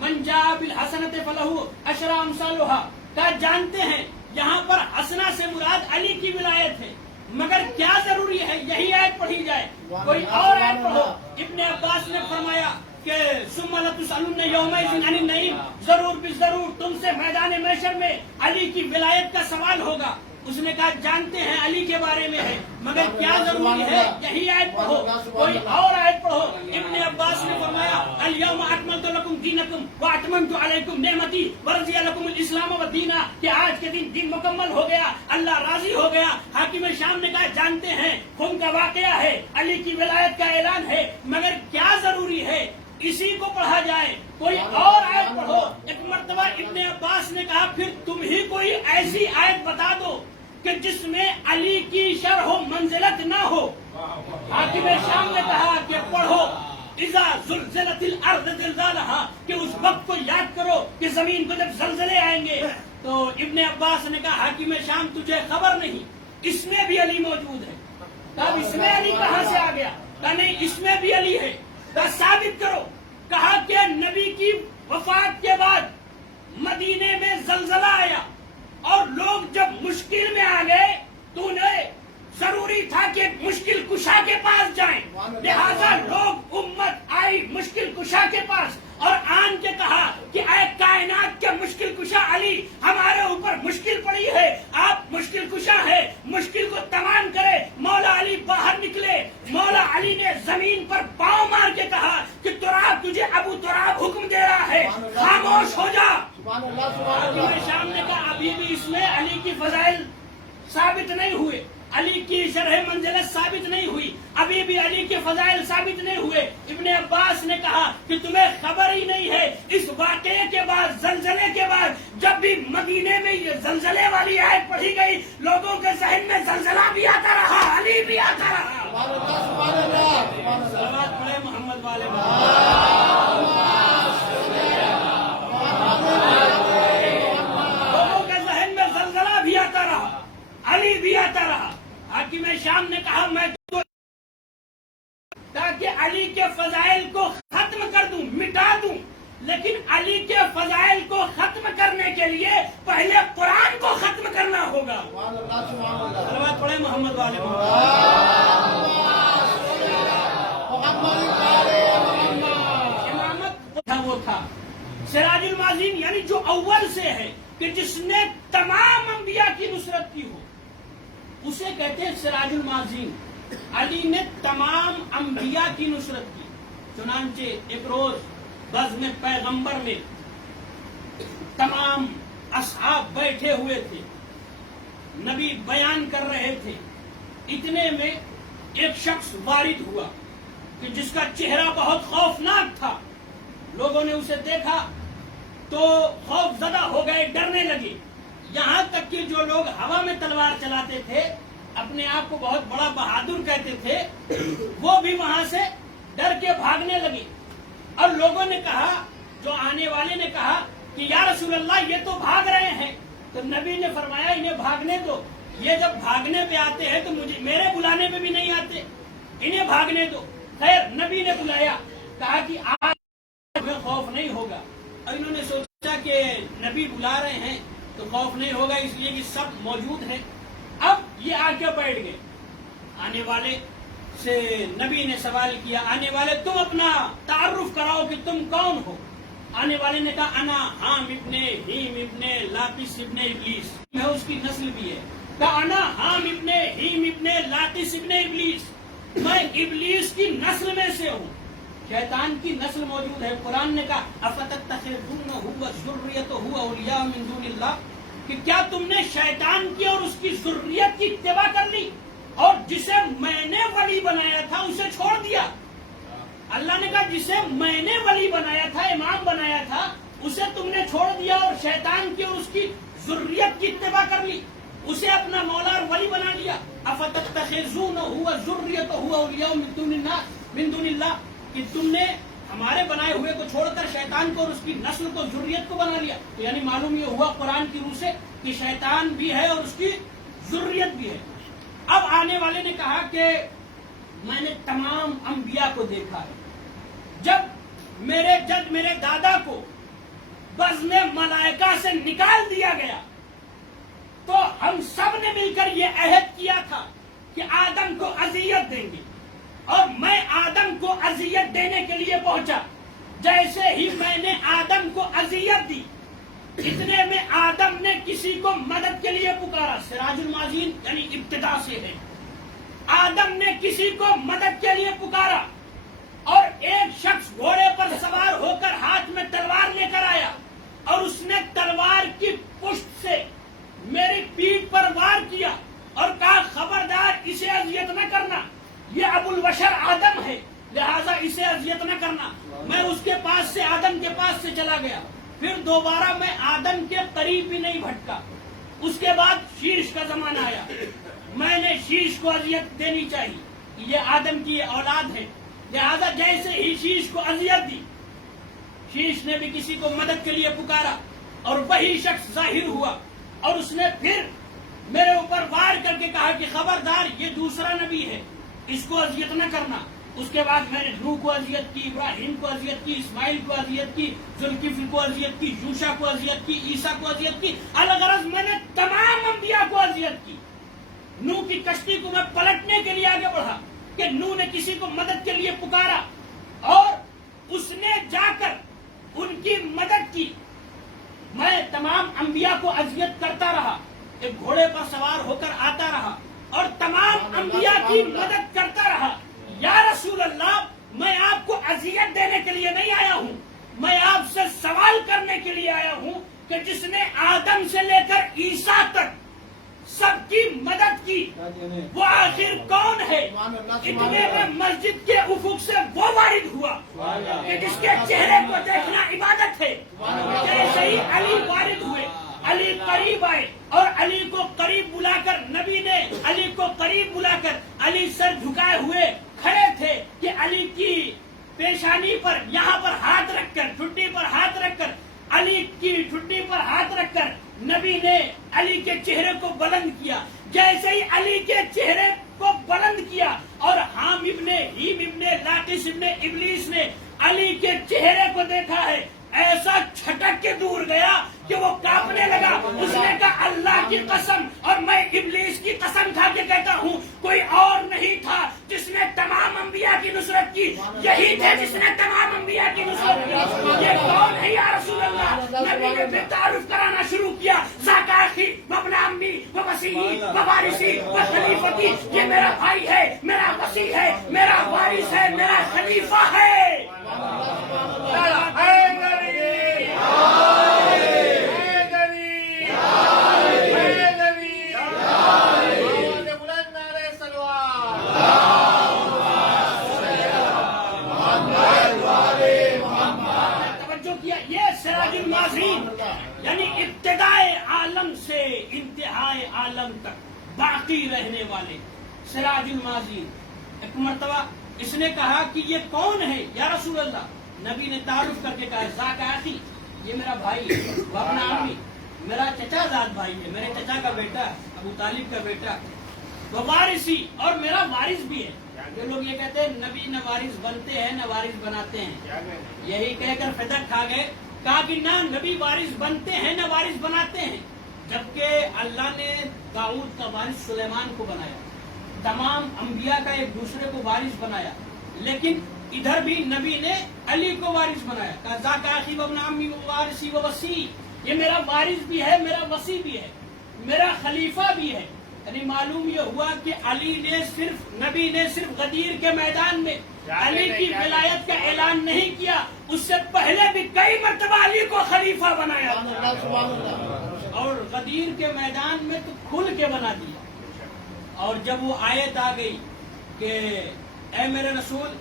मन जा बिल हसनत फलहु अशरा अमसालुहा। क्या जानते हैं यहाँ पर हसना से मुराद अली की विलायत है, मगर क्या जरूरी है यही आयत पढ़ी जाए, कोई और आयत पढ़ो। इब्ने अब्बास ने फरमाया کہ ثم لتسألن یومئذ عن النعیم، ضرور بھی ضرور تم سے میدان محشر میں علی کی ولایت کا سوال ہوگا. اس نے کہا جانتے ہیں علی کے بارے میں ہے، مگر کیا ضروری ہے یہی آیت پڑھو، کوئی اور آیت پڑھو. ابن عباس نے فرمایا الیوم اکملت لکم دینکم واتممت علیکم نعمتی ورضی لکم الاسلام دینا، کہ آج کے دن دین مکمل ہو گیا، اللہ راضی ہو گیا. حاکم شام نے کہا جانتے ہیں خون کا واقعہ ہے، علی کی ولایت کا اعلان ہے، مگر کیا ضروری ہے اسی کو پڑھا جائے، کوئی اور آیت پڑھو. ایک مرتبہ ابن عباس نے کہا پھر تم ہی کوئی ایسی آیت بتا دو کہ جس میں علی کی شرح و منزلت نہ ہو. حاکم شام نے کہا کہ پڑھو اذا زلزلت الارض زلزالہا، کہ اس وقت کو یاد کرو کہ زمین کو جب زلزلے آئیں گے. تو ابن عباس نے کہا حاکم شام تجھے خبر نہیں اس میں بھی علی موجود ہے. کہا اس میں علی کہاں سے آ گیا؟ کہا نہیں اس میں بھی علی ہے. کہا ثابت کرو. کہا کہ نبی کی وفات کے بعد مدینے میں زلزلہ آیا اور لوگ جب مشکل میں آ گئے تو انہیں ضروری تھا کہ ایک مشکل کشا کے پاس جائیں، لہذا لوگ امت آئی مشکل کشا کے پاس اور آن کے کہا کہ اے کائنات کے مشکل کشا علی، ہمارے اوپر مشکل پڑی ہے، آپ مشکل کشا ہے، مشکل کو تمام کرے. مولا علی باہر نکلے. مولا علی نے زمین پر پاؤں مار کے کہا کہ تراب تجھے ابو تراب حکم دے رہا ہے، خاموش ہو جا. حاکم شام نے کہا ابھی بھی اس میں علی کی فضائل ثابت نہیں ہوئے، علی کی شرح منزلت ثابت نہیں ہوئی، ابھی بھی علی کے فضائل ثابت نہیں ہوئے. ابن عباس نے کہا کہ تمہیں خبر ہی نہیں ہے اس واقعے کے بعد، زلزلے کے بعد جب بھی مدینے میں یہ زلزلے والی آیت پڑھی گئی لوگوں کے ذہن میں زلزلہ بھی آتا رہا، علی بھی آتا رہا. صلوات پڑھے محمد والے. لوگوں کے ذہن میں زلزلہ بھی آتا رہا، علی بھی آتا رہا. حاکم شام نے کہا میں تو تاکہ علی کے فضائل کو ختم کر دوں، مٹا دوں، لیکن علی کے فضائل کو ختم کرنے کے لیے پہلے قرآن کو ختم کرنا ہوگا. صلوات پڑھے محمد والے. امامت وہ تھا سراج المعزین، یعنی جو اول سے ہے کہ جس نے تمام انبیاء کی نصرت کی ہو اسے کہتے ہیں سراج المعزین. علی نے تمام انبیاء کی نصرت کی. چنانچہ ایک روز بزم پیغمبر میں تمام اصحاب بیٹھے ہوئے تھے، نبی بیان کر رہے تھے، اتنے میں ایک شخص وارد ہوا کہ جس کا چہرہ بہت خوفناک تھا. لوگوں نے اسے دیکھا تو خوف زدہ ہو گئے، ڈرنے لگے. یہاں تک کہ جو لوگ ہوا میں تلوار چلاتے تھے، اپنے آپ کو بہت بڑا بہادر کہتے تھے، وہ بھی وہاں سے ڈر کے بھاگنے لگے. اور لوگوں نے کہا، جو آنے والے نے کہا کہ یا رسول اللہ یہ تو بھاگ رہے ہیں. تو نبی نے فرمایا انہیں بھاگنے دو، یہ جب بھاگنے پہ آتے ہیں تو مجھے میرے بلانے پہ بھی نہیں آتے، انہیں بھاگنے دو. خیر نبی نے بلایا، کہا کہ آج تمہیں خوف نہیں ہوگا. اور انہوں نے سوچا کہ نبی بلا رہے ہیں تو خوف نہیں ہوگا، اس لیے کہ سب موجود ہیں. اب یہ آ کے بیٹھ گئے. آنے والے سے نبی نے سوال کیا، آنے والے تم اپنا تعارف کراؤ کہ تم کون ہو. آنے والے نے کہا انا حام ابن ہیم ابن لاقس ابن ابلیس، میں اس کی نسل بھی ہے. کہا انا حام ابن ہیم ابن لاقس ابن ابلیس، میں ابلیس کی نسل میں سے ہوں. شیطان کی نسل موجود ہے. قرآن نے کہا افتتخذونہ وذریتہ اولیاء من دون اللہ، کہ کیا تم نے شیطان کی اور اس کی ذریت کی اتباع کر لی اور جسے میں نے ولی بنایا تھا اسے چھوڑ دیا. اللہ نے کہا جسے میں نے ولی بنایا تھا، امام بنایا تھا، اسے تم نے چھوڑ دیا اور شیطان کی اور اس کی ذریت کی اتباع کر لی، اسے اپنا مولا اور ولی بنا لیا. افتتخذونہ وذریتہ اولیاء من دون اللہ، کہ تم نے ہمارے بنائے ہوئے کو چھوڑ کر شیطان کو اور اس کی نسل کو، ذریت کو بنا لیا. تو یعنی معلوم یہ ہوا قرآن کی روح سے کہ شیطان بھی ہے اور اس کی ذریت بھی ہے. اب آنے والے نے کہا کہ میں نے تمام انبیاء کو دیکھا ہے. جب میرے جد میرے دادا کو بزم ملائکہ سے نکال دیا گیا تو ہم سب نے مل کر یہ عہد کیا تھا کہ آدم کو اذیت دیں گے، اور میں آدم کو اذیت دینے کے لیے پہنچا. جیسے ہی میں نے آدم کو اذیت دی، اتنے میں آدم نے کسی کو مدد کے لیے پکارا. سراج الماضین یعنی ابتدا سے ہے. آدم نے کسی کو مدد کے لیے پکارا اور ایک شخص گھوڑے پر سوار ہو کر ہاتھ میں تلوار لے کر آیا اور اس نے تلوار کی پشت سے میری پیٹھ پر وار کیا اور کہا خبردار اسے اذیت نہ کرنا، یہ ابو البشر آدم ہے لہذا اسے اذیت نہ کرنا. میں اس کے پاس سے آدم کے پاس سے چلا گیا، پھر دوبارہ میں آدم کے قریب بھی نہیں بھٹکا. اس کے بعد شیش کا زمانہ آیا، میں نے شیش کو اذیت دینی چاہیے، یہ آدم کی اولاد ہے لہذا جیسے ہی شیش کو اذیت دی، شیش نے بھی کسی کو مدد کے لیے پکارا اور وہی شخص ظاہر ہوا اور اس نے پھر میرے اوپر وار کر کے کہا کہ خبردار یہ دوسرا نبی ہے، اس کو اذیت نہ کرنا. اس کے بعد میں نے نوح کو اذیت کی، ابراہیم کو اذیت کی، اسماعیل کو اذیت کی، ذوالکفل کو اذیت کی، یوشع کو اذیت کی، عیسیٰ کو اذیت کی. الغرض میں نے تمام انبیاء کو اذیت کی. نوح کی کشتی کو میں پلٹنے کے لیے آگے بڑھا کہ نوح نے کسی کو مدد کے لیے پکارا اور اس نے جا کر ان کی مدد کی. میں تمام انبیاء کو اذیت کرتا رہا، ایک گھوڑے پر سوار ہو کر آتا رہا اور تمام انبیاء کی مدد کرتا رہا. یا رسول اللہ، میں آپ کو اذیت دینے کے لیے نہیں آیا ہوں، میں آپ سے سوال کرنے کے لیے آیا ہوں کہ جس نے آدم سے لے کر عیسیٰ تک سب کی مدد کی وہ آخر کون ہے؟ اتنے میں مسجد کے افق سے وہ وارد ہوا کہ جس کے چہرے کو دیکھنا عبادت ہے. جیسے ہی علی وارد ہوئے، علی قریب آئے اور علی کو قریب بلا کر نبی نے علی کو قریب بلا کر علی سر جھکائے ہوئے کھڑے تھے کہ علی کی پیشانی پر یہاں پر ہاتھ رکھ کر، ٹھڈی پر ہاتھ رکھ کر، علی کی ٹھڈی پر ہاتھ رکھ کر نبی نے علی کے چہرے کو بلند کیا. جیسے ہی علی کے چہرے کو بلند کیا اور حام ابن ہیم ابن لاقس ابن ابلیس نے علی کے چہرے کو دیکھا ہے، ایسا چھٹک کے دور گیا کہ وہ کانپنے لگا. اس نے کہا اللہ کی قسم اور میں ابلیس کی قسم کھا کے کہتا ہوں کوئی اور نہیں تھا جس نے تمام انبیاء کی نصرت کی، یہی تھے جس نے تمام انبیاء کی نصرت کی. یہ کون ہے یا رسول اللہ؟ نبی نے بے تعارف کرانا شروع کیا. ذاک اخی وابن عمی ووصیی ووارثی وخلیفتی، یہ میرا بھائی ہے، میرا وصی ہے، میرا وارث ہے، میرا خلیفہ ہے. یعنی ابتدائے عالم سے انتہائے عالم تک باقی رہنے والے سراج الماضین. ایک مرتبہ اس نے کہا کہ یہ کون ہے یا رسول اللہ؟ نبی نے تعارف کر کے کہا ذاک اخی، یہ میرا بھائی ہے، وابن عمی، میرا چچا زاد بھائی ہے، میرے چچا کا بیٹا ابو طالب کا بیٹا، ووارثی اور میرا وارث بھی ہے. جو لوگ یہ کہتے ہیں نبی نہ وارث بنتے ہیں نہ وارث بناتے ہیں، یہی کہہ کر فدق کھا گئے. کہا کہ نہ نبی وارث بنتے ہیں نہ وارث بناتے ہیں، جبکہ اللہ نے داؤد کا وارث سلیمان کو بنایا، تمام انبیاء کا ایک دوسرے کو وارث بنایا، لیکن ادھر بھی نبی نے علی کو وارث بنایا. کہا ذاک اخی وابن عمی ووارثی ووصی، یہ میرا وارث بھی ہے، میرا وصی بھی ہے، میرا خلیفہ بھی ہے. یعنی معلوم یہ ہوا کہ علی نے نبی نے صرف غدیر کے میدان میں علی کی ولایت کا اعلان نہیں کیا، اس سے پہلے بھی کئی مرتبہ علی کو خلیفہ بنایا اور غدیر کے میدان میں تو کھل کے بنا دیا. اور جب وہ آیت آ گئی کہ اے میرے رسول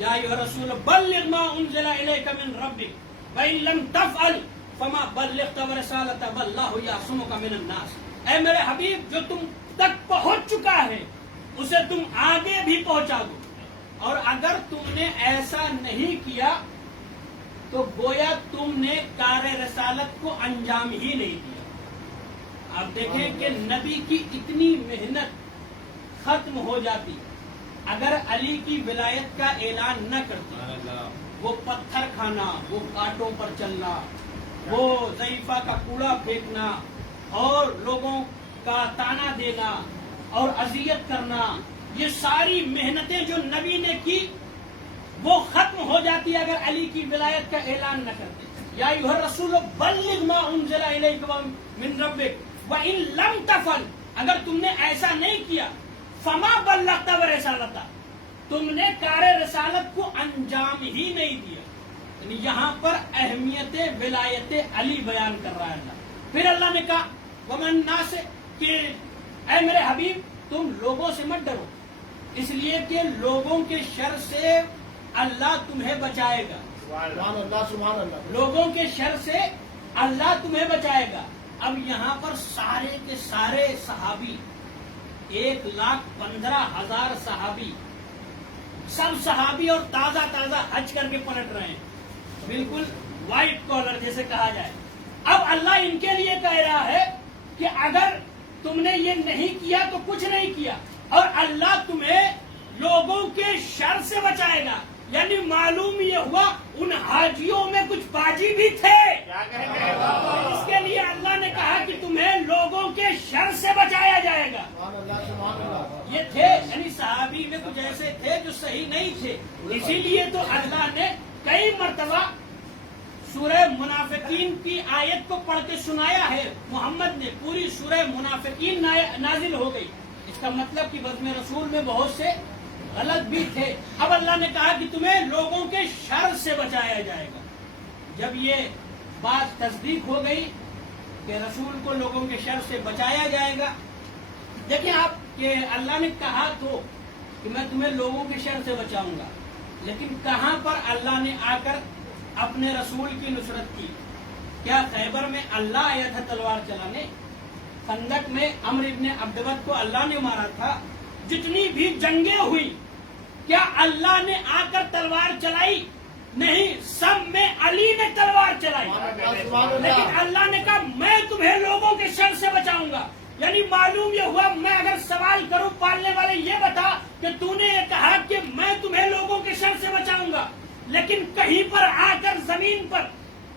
یا ایھا الرسول بلغ ما انزل الیک من ربک وان لم تفعل فما بلغت رسالۃ واللہ یعصمک من الناس. اے میرے حبیب جو تم تک پہنچ چکا ہے اسے تم آگے بھی پہنچا دو، اور اگر تم نے ایسا نہیں کیا تو گویا تم نے کار رسالت کو انجام ہی نہیں دیا. آپ دیکھیں کہ نبی کی اتنی محنت ختم ہو جاتی اگر علی کی ولایت کا اعلان نہ کرتی. وہ پتھر کھانا، وہ کانٹوں پر چلنا، وہ ضعیفہ کا کوڑا پھینکنا اور لوگوں کا تانا دینا اور اذیت کرنا، یہ ساری محنتیں جو نبی نے کی وہ ختم ہو جاتی होती अगर अली की विलायत का ऐलान न करते। या अय्युहर रसूल बल्लिग मा उनज़िला इलैका मिन रब्बिक व इन लम तफल, अगर तुमने ऐसा नहीं किया, फमा बल्लगता व रिसालता, तुमने कार्य रसालत को अंजाम ही नहीं दिया। यानी यहाँ पर अहमियत विलायत अली बयान कर रहा है अल्लाह। फिर अल्लाह ने कहा वमन नास, कि ऐ मेरे हबीब तुम लोगों से मत डरो, इसलिए कि लोगों के शर से अल्लाह तुम्हें बचाएगा। लोगों के शर से अल्लाह तुम्हें बचाएगा। अब यहाँ पर सारे के सारे सहाबी, 1,15,000 सहाबी, सब सहाबी और ताजा ताजा हज करके पलट रहे हैं, बिल्कुल व्हाइट कॉलर जैसे कहा जाए। अब अल्लाह इनके लिए कह रहा है कि अगर तुमने ये नहीं किया तो कुछ नहीं किया, और अल्लाह तुम्हें लोगों के शर से बचाएगा। यानी मालूम ये हुआ उन हाजियों में कुछ बाजी भी थे। इसके लिए अल्लाह ने कहा कि तुम्हें लोगों के शर से बचाया जाएगा। ये थे, यानी सहाबी में कुछ ऐसे थे जो सही नहीं थे, इसीलिए तो अल्लाह ने कई मर्तबा सूरह मुनाफिकीन की आयत को पढ़ के सुनाया है। मोहम्मद ने पूरी सूरह मुनाफिकीन नाजिल हो गई। इसका मतलब कि बज़्म रसूल में बहुत से गलत भी थे। अब अल्लाह ने कहा कि तुम्हें लोगों के शर से बचाया जाएगा। जब ये बात तस्दीक हो गई कि रसूल को लोगों के शर से बचाया जाएगा, देखिए आप कि अल्लाह ने कहा तो कि मैं तुम्हें लोगों के शर से बचाऊंगा, लेकिन कहां पर अल्लाह ने आकर अपने रसूल की नुसरत की? क्या खैबर में अल्लाह आया था तलवार चलाने? खंदक में अम्र इब्न अब्दवत को अल्लाह ने मारा था। जितनी भी जंगें हुई, क्या अल्लाह ने आकर तलवार चलाई? नहीं, सब में अली ने तलवार चलाई। लेकिन अल्लाह ने कहा मैं तुम्हें लोगों के शर से बचाऊंगा। यानी मालूम ये हुआ, मैं अगर सवाल करूं पालने वाले ये बता कि तूने ये कहा कि मैं तुम्हें लोगों के शर से बचाऊंगा, लेकिन कहीं पर आकर जमीन पर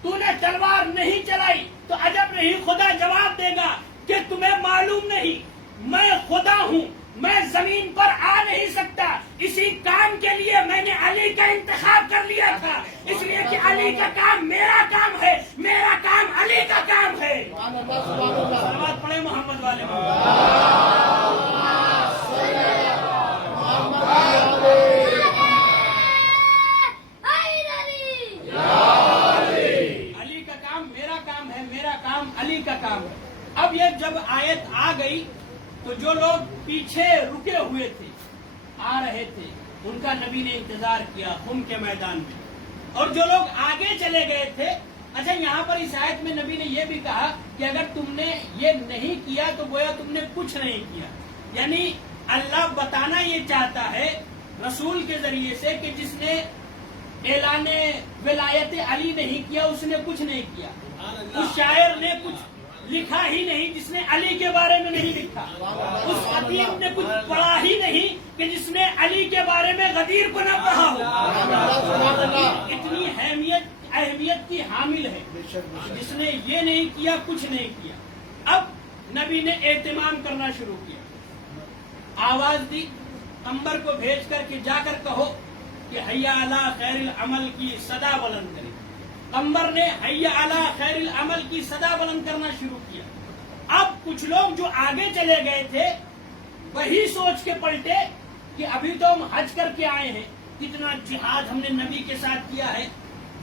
तूने तलवार नहीं चलाई, तो अजब नहीं खुदा जवाब देगा कि तुम्हें मालूम नहीं, मैं खुदा हूँ, मैं जमीन पर आ नहीं सकता। इसी काम के लिए मैंने अली का इंतखाब कर लिया था, इसलिए कि अली का काम मेरा काम है, मेरा काम अली का काम है। सलावत पढ़े मोहम्मद वाले अली का काम मेरा काम है, मेरा काम अली का काम है। अब ये जब आयत आ गई तो जो लोग पीछे रुके हुए थे, आ रहे थे, उनका नबी ने इंतजार किया खुम के मैदान में, और जो लोग आगे चले गए थे। अच्छा, यहाँ पर इस आयत में नबी ने यह भी कहा कि अगर तुमने ये नहीं किया तो गोया तुमने कुछ नहीं किया। यानी अल्लाह बताना ये चाहता है रसूल के जरिए से कि जिसने ऐलाने विलायत अली नहीं किया उसने कुछ नहीं किया। उस शायर ने कुछ लिखा ही नहीं जिसने अली के बारे में नहीं लिखा। उस अदीब ने कुछ पढ़ा ही नहीं कि जिसने अली के बारे में गदीर को न पढ़ा हो। इतनी अहमियत की हामिल है, जिसने ये नहीं किया कुछ नहीं किया। अब नबी ने एहतिमाम करना शुरू किया, आवाज दी अंबर को भेज कर के जाकर कहो कि हय्या अला खैरिल अमल की सदा बुलंद करे। अंबर ने हय्या अला खैरिल अमल की सदा बुलंद करना शुरू किया। अब कुछ लोग जो आगे चले गए थे वही सोच के पलटे कि अभी तो हम हज करके आए हैं, कितना जिहाद हमने नबी के साथ किया है,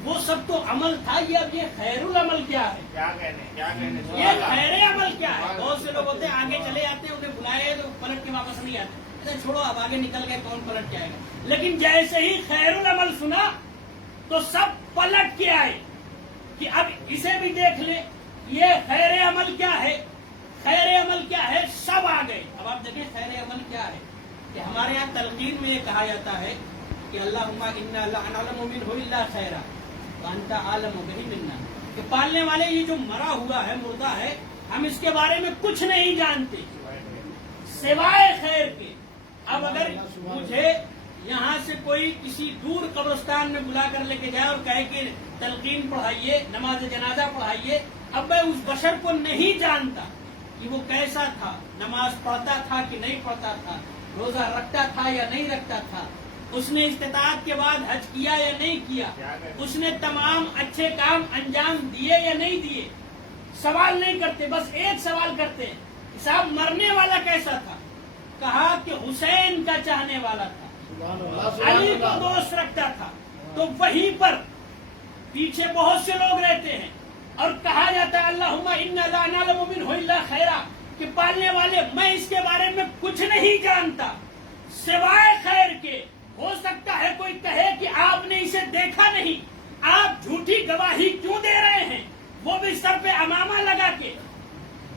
वो सब तो अमल था, ये अब ये खैरुल अमल क्या है? क्या कहने ये खैर अमल क्या है? बहुत से लोग होते हैं आगे चले जाते हैं, उन्हें बुलाए तो पलट के वापस नहीं आते। अच्छा छोड़ो, अब आगे निकल गए, कौन पलट के आएगा? लेकिन जैसे ही खैरुल अमल सुना तो सब पलट के आए कि अब इसे भी देख ले, ये खैर अमल क्या है, खैर अमल क्या है। सब आ गए। अब आप देखें खैर अमल क्या है कि हमारे यहाँ तलकीन में ये कहा जाता है कि अल्लाहुम्मा इन्ना अनअलमु मिन्हु इल्ला खैरा व अंता आलमु बिही मिन्ना, कि पालने वाले ये जो मरा हुआ है, मुर्दा है, हम इसके बारे में कुछ नहीं जानते सिवाय खैर के। अब अगर मुझे यहाँ से कोई किसी दूर कब्रिस्तान में बुला कर लेके जाए और कहे कि तलकीन पढ़ाइए, नमाज जनाजा पढ़ाइए, अब मैं उस बशर को नहीं जानता कि वो कैसा था, नमाज पढ़ता था कि नहीं पढ़ता था, रोजा रखता था या नहीं रखता था, اس نے استطاعت کے بعد حج کیا یا نہیں کیا, اس نے تمام اچھے کام انجام دیے یا نہیں دیے. سوال نہیں کرتے, بس ایک سوال کرتے ہیں, صاحب مرنے والا کیسا تھا؟ کہا کہ حسین کا چاہنے والا تھا, علی کو دوست رکھتا تھا. تو وہیں پر پیچھے بہت سے لوگ رہتے ہیں اور کہا جاتا ہے اللہم انا لا نعلم منہ الا خیرا, کہ پالنے والے میں اس کے بارے میں کچھ نہیں جانتا سوائے خیر کے. ہو سکتا ہے کوئی کہے کہ آپ نے اسے دیکھا نہیں, آپ جھوٹی گواہی کیوں دے رہے ہیں؟ وہ بھی سر پہ امامہ لگا کے,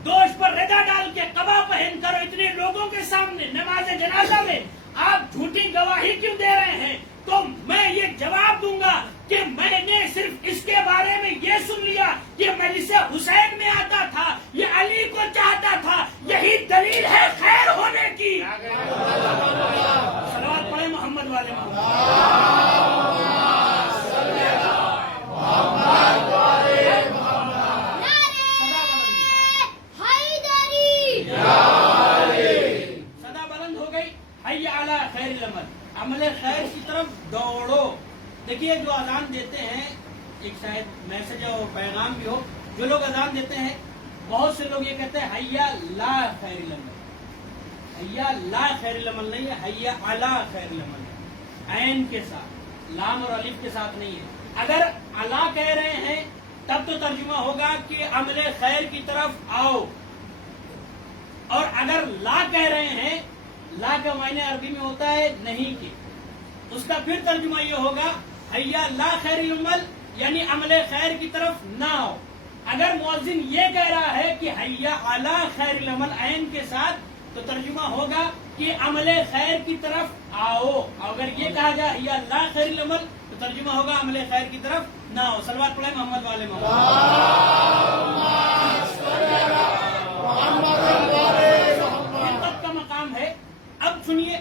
دوش پر ردا ڈال کے, قبا پہن کر اتنے لوگوں کے سامنے نماز جنازہ میں آپ جھوٹی گواہی کیوں دے رہے ہیں؟ تو میں یہ جواب دوں گا کہ میں نے صرف اس کے بارے میں یہ سن لیا کہ مجلس حسین میں آتا تھا, یہ علی کو چاہتا تھا, یہی دلیل ہے خیر ہونے کی. صلوات پڑھیں محمد والے محمد. صدا بلند ہو گئی, حی علی خیر العمل, عمل خیر کی طرف دوڑو. دیکھیے جو اذان دیتے ہیں, ایک شاید میسج اور پیغام بھی ہو, جو لوگ اذان دیتے ہیں بہت سے لوگ یہ کہتے ہیں حیا لا خیر العمل. حیا لا خیر العمل نہیں ہے, حیا علی خیر العمل ہے, عین کے ساتھ, لام اور الف کے ساتھ نہیں ہے. اگر علی کہہ رہے ہیں تب تو ترجمہ ہوگا کہ عمل خیر کی طرف آؤ, اور اگر لا کہہ رہے ہیں, لا کا معنی عربی میں ہوتا ہے نہیں کہ, اس کا پھر ترجمہ یہ ہوگا حیا لا خیر العمل, یعنی عمل خیر کی طرف نہ آؤ. اگر مؤذن یہ کہہ رہا ہے کہ حیا علی خیر العمل عین کے ساتھ, تو ترجمہ ہوگا کہ عمل خیر کی طرف آؤ. اگر یہ کہا جائے حیا لا خیر العمل, تو ترجمہ ہوگا عمل خیر کی طرف نہ آؤ. صلوات پڑھیں محمد والے محمد. عزت کا مقام ہے. اب سنیے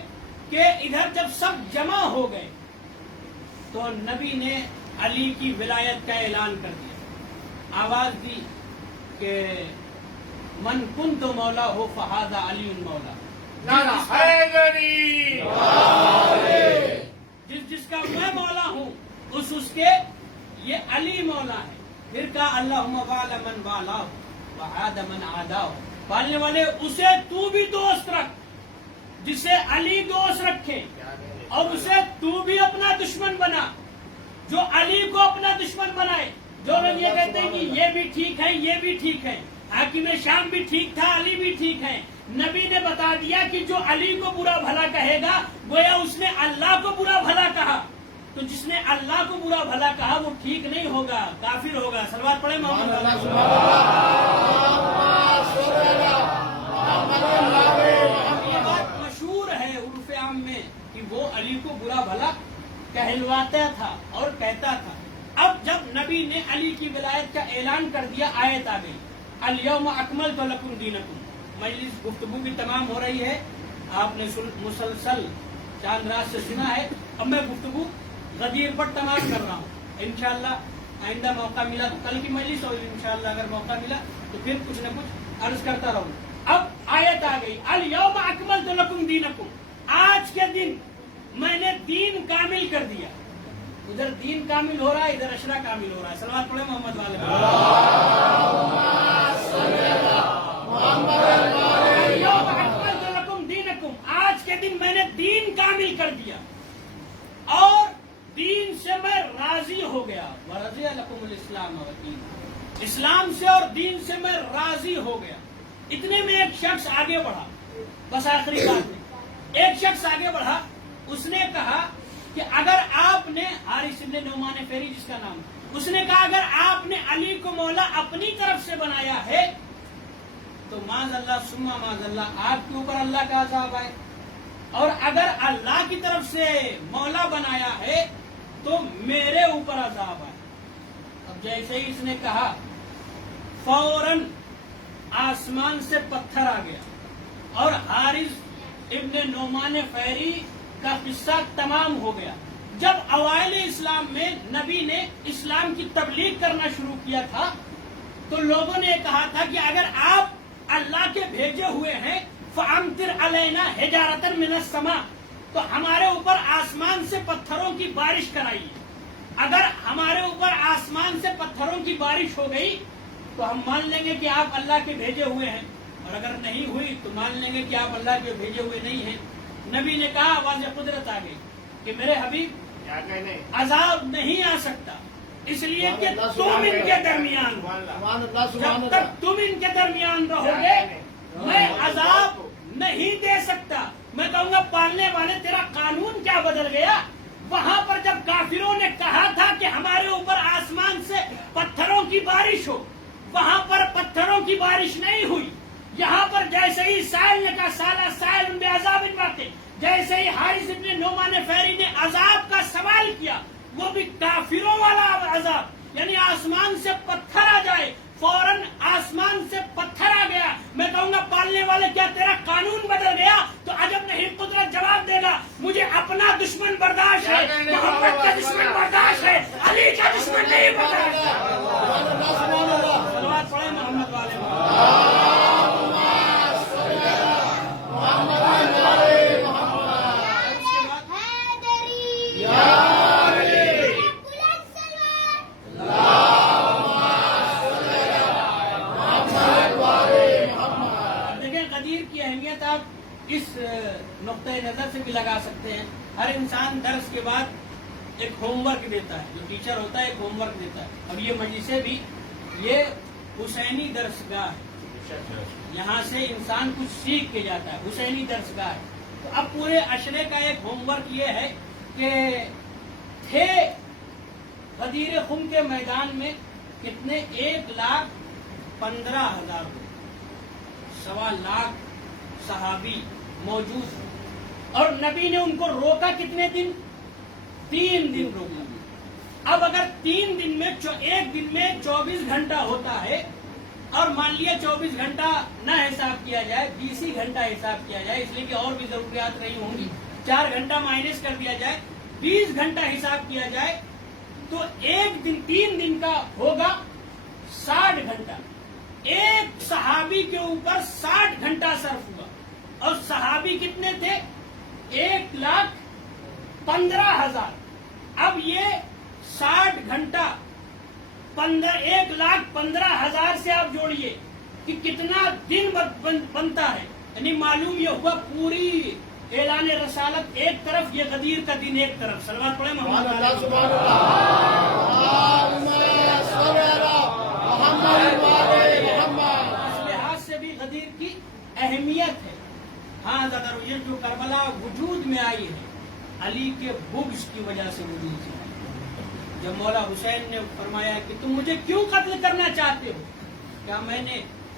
کہ ادھر جب سب جمع ہو گئے تو نبی نے علی کی ولایت کا اعلان کر دیا, آواز دی کہ من کنت مولا ہو فہذا علی مولا. جس کا میں مولا ہوں اس کے یہ علی مولا ہے. پھر کہا اللہم والا من والا وعاد من عادا, پالنے والے اسے تو بھی دوست رکھ جسے علی دوست رکھے, اور اسے تو بھی اپنا دشمن بنا جو علی کو اپنا دشمن بنائے. جو لوگ یہ کہتے ہیں کہ یہ بھی ٹھیک ہے یہ بھی ٹھیک ہے, حاکم شام بھی ٹھیک تھا علی بھی ٹھیک ہے, نبی نے بتا دیا کہ جو علی کو برا بھلا کہے گا گویا اس نے اللہ کو برا بھلا کہا. تو جس نے اللہ کو برا بھلا کہا وہ ٹھیک نہیں ہوگا, کافر ہوگا. صلوات پڑھیں محمد. یہ بات مشہور ہے عرف عام میں کہ وہ علی کو برا بھلا کہلواتا تھا اور کہتا تھا. اب جب نبی نے علی کی ولایت کا اعلان کر دیا, آیت آ گئی الیوم اکملت لکم دینکم. مجلس گفتگو بھی تمام ہو رہی ہے, آپ نے مسلسل چاند رات سے سنا ہے. اب میں گفتگو غدیر پر تمام کر رہا ہوں. انشاءاللہ آئندہ موقع ملا تو کل کی مجلس, اور انشاءاللہ اگر موقع ملا تو پھر کچھ نہ کچھ عرض کرتا رہوں. اب آیت آ گئی الیوم اکملت لکم دینکم, آج کے دن میں نے دین کامل کر دیا. ادھر دین کامل ہو رہا ہے, ادھر اشرا کامل ہو رہا ہے. صلوات پڑھیں محمد والے. آج کے دن میں نے دین کامل کر دیا اور دین سے میں راضی ہو گیا. ورضی لکم الاسلام دین, اسلام سے اور دین سے میں راضی ہو گیا. اتنے میں ایک شخص آگے بڑھا, بس آخری بات میں ایک شخص آگے بڑھا, اس نے کہا کہ اگر آپ نے حارث ابن نعمان فہری جس کا نام, اس نے کہا اگر آپ نے علی کو مولا اپنی طرف سے بنایا ہے تو معاذ اللہ ثم معاذ اللہ آپ کے اوپر اللہ کا عذاب آئے, اور اگر اللہ کی طرف سے مولا بنایا ہے تو میرے اوپر عذاب آئے. اب جیسے ہی اس نے کہا فوراً آسمان سے پتھر آ گیا اور حارث ابن نعمان فہری کا قصہ تمام ہو گیا. جب اوائل اسلام میں نبی نے اسلام کی تبلیغ کرنا شروع کیا تھا تو لوگوں نے کہا تھا کہ اگر آپ اللہ کے بھیجے ہوئے ہیں فَأَمْطِرْ عَلَيْنَا حِجَارَةً مِنَ السَّمَاءِ, تو ہمارے اوپر آسمان سے پتھروں کی بارش کرائیے. اگر ہمارے اوپر آسمان سے پتھروں کی بارش ہو گئی تو ہم مان لیں گے کہ آپ اللہ کے بھیجے ہوئے ہیں, اور اگر نہیں ہوئی تو مان لیں گے کہ آپ اللہ کے بھیجے ہوئے نہیں ہیں. نبی نے کہا, آواز قدرت آ گئی کہ میرے حبیب عذاب نہیں آ سکتا, اس لیے کہ تم ان کے درمیان جب تک تم ان کے درمیان رہو گے میں عذاب نہیں دے سکتا. میں کہوں گا پالنے والے تیرا قانون کیا بدل گیا؟ وہاں پر جب کافروں نے کہا تھا کہ ہمارے اوپر آسمان سے پتھروں کی بارش ہو, وہاں پر پتھروں کی بارش نہیں ہوئی. یہاں پر جیسے ہی سائل نے کہا سالہ سائل بے عذاب واقع, جیسے ہی حارث ابن نعمان فہری نے عذاب کا سوال کیا, وہ بھی کافروں والا عذاب, یعنی آسمان سے پتھر آ جائے, فوراً آسمان سے پتھر آ گیا. میں کہوں گا پالنے والے کیا تیرا قانون بدل گیا؟ تو عجب نہیں قدرت جواب دے گا, مجھے اپنا دشمن برداشت ہے, محمد کا دشمن برداشت ہے, علی کا دشمن نہیں برداشت ہے. صلوات پڑھیں محمد والے اس نقطۂ نظر سے بھی لگا سکتے ہیں. ہر انسان درس کے بعد ایک ہوم ورک دیتا ہے, جو ٹیچر ہوتا ہے ایک ہوم ورک دیتا ہے. اب یہ مجلسیں بھی یہ حسینی درس گاہ ہے, یہاں سے انسان کچھ سیکھ کے جاتا ہے, حسینی درس گاہ ہے. تو اب پورے عشرے کا ایک ہوم ورک یہ ہے کہ تھے غدیر خم کے میدان میں کتنے 1,15,000 1.25 صحابی موجود ہیں, اور نبی نے ان کو روکا کتنے دن؟ 3 دن روکا. اب اگر 3 دن میں ایک دن میں 24 گھنٹہ ہوتا ہے, اور مان لیا 24 گھنٹہ نہ حساب کیا جائے, 20 ہی گھنٹہ حساب کیا جائے, اس لیے کہ اور بھی ضروریات نہیں ہوں گی, 4 گھنٹہ مائنس کر دیا جائے, 20 گھنٹہ حساب کیا جائے, تو ایک دن 3 دن کا ہوگا 60 گھنٹہ. ایک صحابی کے اوپر 60 گھنٹہ صرف ہوا, اور صحابی کتنے تھے؟ 1,15,000. اب یہ 60 گھنٹہ 1,15,000 سے آپ جوڑیے کہ کتنا دن بنتا ہے. یعنی معلوم یہ ہوا پوری اعلان رسالت ایک طرف, یہ غدیر کا دن ایک طرف. صلوات پڑھیں محمد اس لحاظ سے بھی غدیر کی اہمیت ہے. ہاں ذرا یہ جو کربلا وجود میں آئی ہے علی کے بغض کی وجہ سے وجود سے آئی. جب مولا حسین نے فرمایا کہ تم مجھے کیوں قتل کرنا چاہتے ہو, کیا میں نے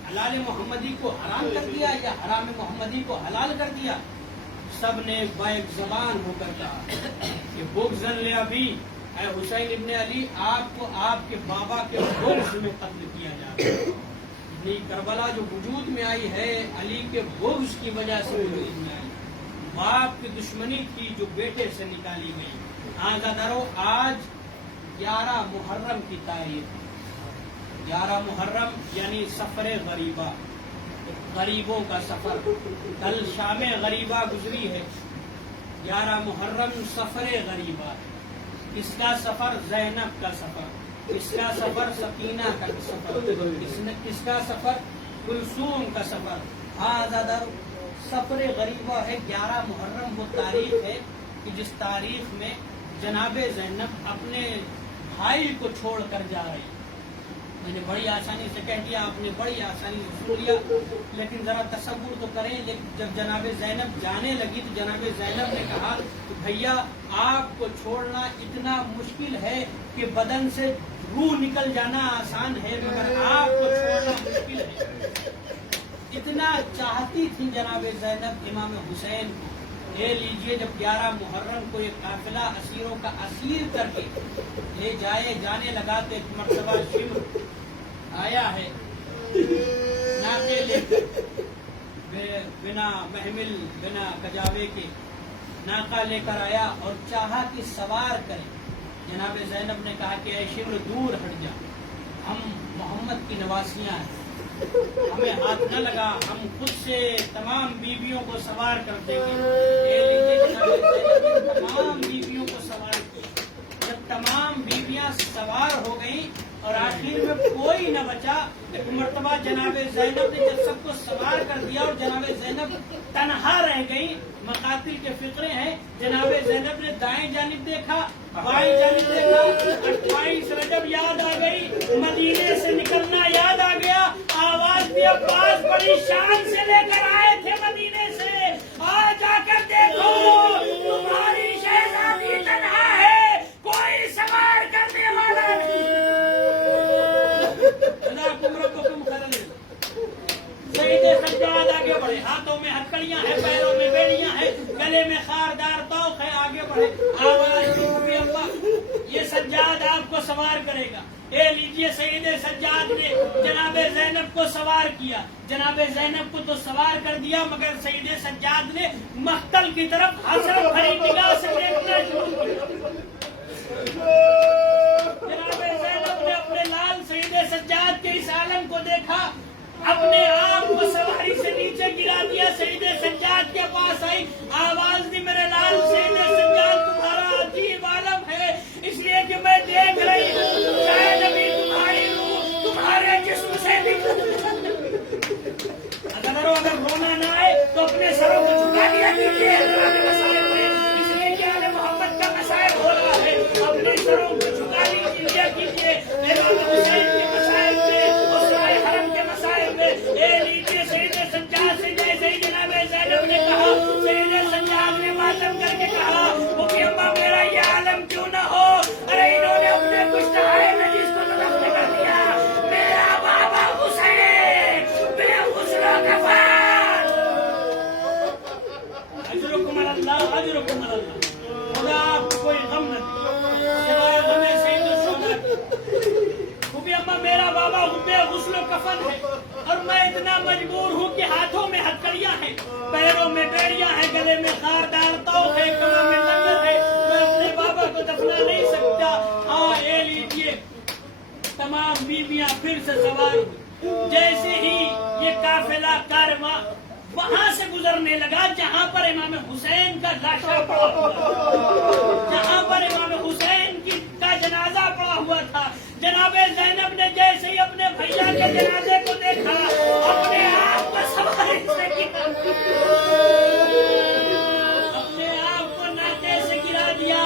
حلال محمدی کو حرام کر دیا یا حرام محمدی کو حلال کر دیا؟ سب نے بیک زبان ہو کر کہا کہ بغضاً لأبی, اے حسین ابن علی, آپ کو آپ کے بابا کے بغض میں قتل کیا جا رہا ہے. کربلا جو وجود میں آئی ہے علی کے بغض کی وجہ سے وجود میں آئی. باپ کی دشمنی تھی جو بیٹے سے نکالی گئی. آزادارو, آج 11 محرم کی تاریخ, 11 محرم یعنی سفر غریبہ, غریبوں کا سفر. کل شام غریبہ گزری ہے, 11 محرم سفر غریبہ. اس کا سفر زینب کا سفر, اس کا سفر سکینہ کا سفر, اس کا سفر کلثوم کا سفر. آزادارو, سفر غریبہ ہے. 11 محرم وہ تاریخ ہے کہ جس تاریخ میں جناب زینب اپنے بھائی کو چھوڑ کر جا رہی. میں نے بڑی آسانی سے کہہ دیا, آپ نے بڑی آسانی سے سن لیا, لیکن ذرا تصور تو کریں. جب جناب زینب جانے لگی تو جناب زینب نے کہا کہ بھیا آپ کو چھوڑنا اتنا مشکل ہے کہ بدن سے روح نکل جانا آسان ہے, مگر آپ کو چھوڑنا مشکل ہے. اتنا چاہتی تھی جناب زینب امام حسین کو. لے لیجئے, جب 11 محرم کو یہ قافلہ اسیروں کا اسیر کر کے لے جانے لگا تو ایک مرتبہ شمر آیا ہے ناکے لے کر, بنا محمل بنا کجاوے کے ناکا لے کر آیا اور چاہا کہ سوار کرے. جناب زینب نے کہا کہ اے شمر دور ہٹ جا, ہم محمد کی نواسیاں ہیں, हमें हाथ न लगा, हम खुद से तमाम बीवियों को सवार कर देंगे। ये लीजिए जनाब ज़ैनब ने तमाम बीवियों को सवार किया। जब तमाम बीवियां सवार हो गई और आखिर में कोई न बचा, एक मर्तबा जनाब ज़ैनब ने जब सबको सवार कर दिया और जनाब ज़ैनब तनहा रह गई, मकातिल के फिक्रे हैं, जनाब ज़ैनब ने दाएं जानिब देखा, बाएं जानिब देखा, 28 रजब याद आ गई, मदीने से निकलना याद आ गया। आवाज भी अब्बास बड़ी शान से लेकर आए थे मदीने से, आज जाकर देखो तुम्हारी शहजादी तन्हा है, कोई सवार करने वाला नहीं। सईदे सज्जाद आगे बढ़े, हाथों में हथकड़ियां हैं, पैरों में बेड़ियां हैं, गले में खारदार तौक है, आगे बढ़े। आवाज भी अल्लाह, ये सज्जाद आपको सवार करेगा। ये लीजिए सईदे सज्जाद ने जनाब ज़ैनब को सवार किया। जनाब ज़ैनब को तो सवार कर दिया, मगर सईदे सज्जाद ने मख्तल की तरफ हसरत भरी निगाह से देखना शुरू किया। जनाब ज़ैनब ने अपने लाल सईदे सज्जाद के इस आलम को देखा, अपने आप को सवारी से नीचे गिरा दिया, सईदे सज्जाद के पास आई, आवाज दी मेरे लाल सईदे सज्जाद तुम्हारा अजीब आलम है, इसलिए कि मैं देख रही हूँ शायद अभी तुम्हारी रूह तुम्हारे जिस्म से निकल। अगर रोना ना आए तो अपने सरों को झुका दिया कीजिए, इसलिए कि आले मोहम्मद का मसाइब हो रहा है, अपने सरों को झुका लीजिए कीजिए। इमाम हुसैन के मसाइब में, उसराए हरम के मसाइब में, ये लीजिए सईदे सज्जाद से जैसे ही जनाब ज़ैनब ने कहा, सईदे सज्जाद ने मातम करके कहा, वो कि अम्मा मेरा ये आलम क्यों न हो, अरे इन्होंने अपने कुश्ताए में जिसको तलब कर दिया, मेरा बाबा हुसैन बेहुस्न गफार। अजरुकुम अल्लाह, अजरुकुम अल्लाह। खुदा आपको कोई गम न दे सिवाय गमे सईद शुहदा। क्योंकि अम्मा मेरा बाबा बेहुस्न कफन है और मैं इतना मजबूर हूँ कि हाथों में हथकड़ियां हैं, पैरों में बेड़ियां हैं, गले में खारदार तौक है, कमर में लंगर है, मैं अपने बाबा को दफना नहीं सकता। हाँ ये लीजिए तमाम बीवियां फिर से सवार हुई। जैसे ही ये काफिला कारवां वहां से गुजरने लगा जहां पर इमाम हुसैन का लाशा पड़ा हुआ था, जहां पर इमाम हुसैन का जनाजा पड़ा हुआ था, जनाब ज़ैनब ने जैसे ही अपने भैया के जनाजे को देखा, अपने आप को सवारी से अपने आप को नाते से गिरा दिया।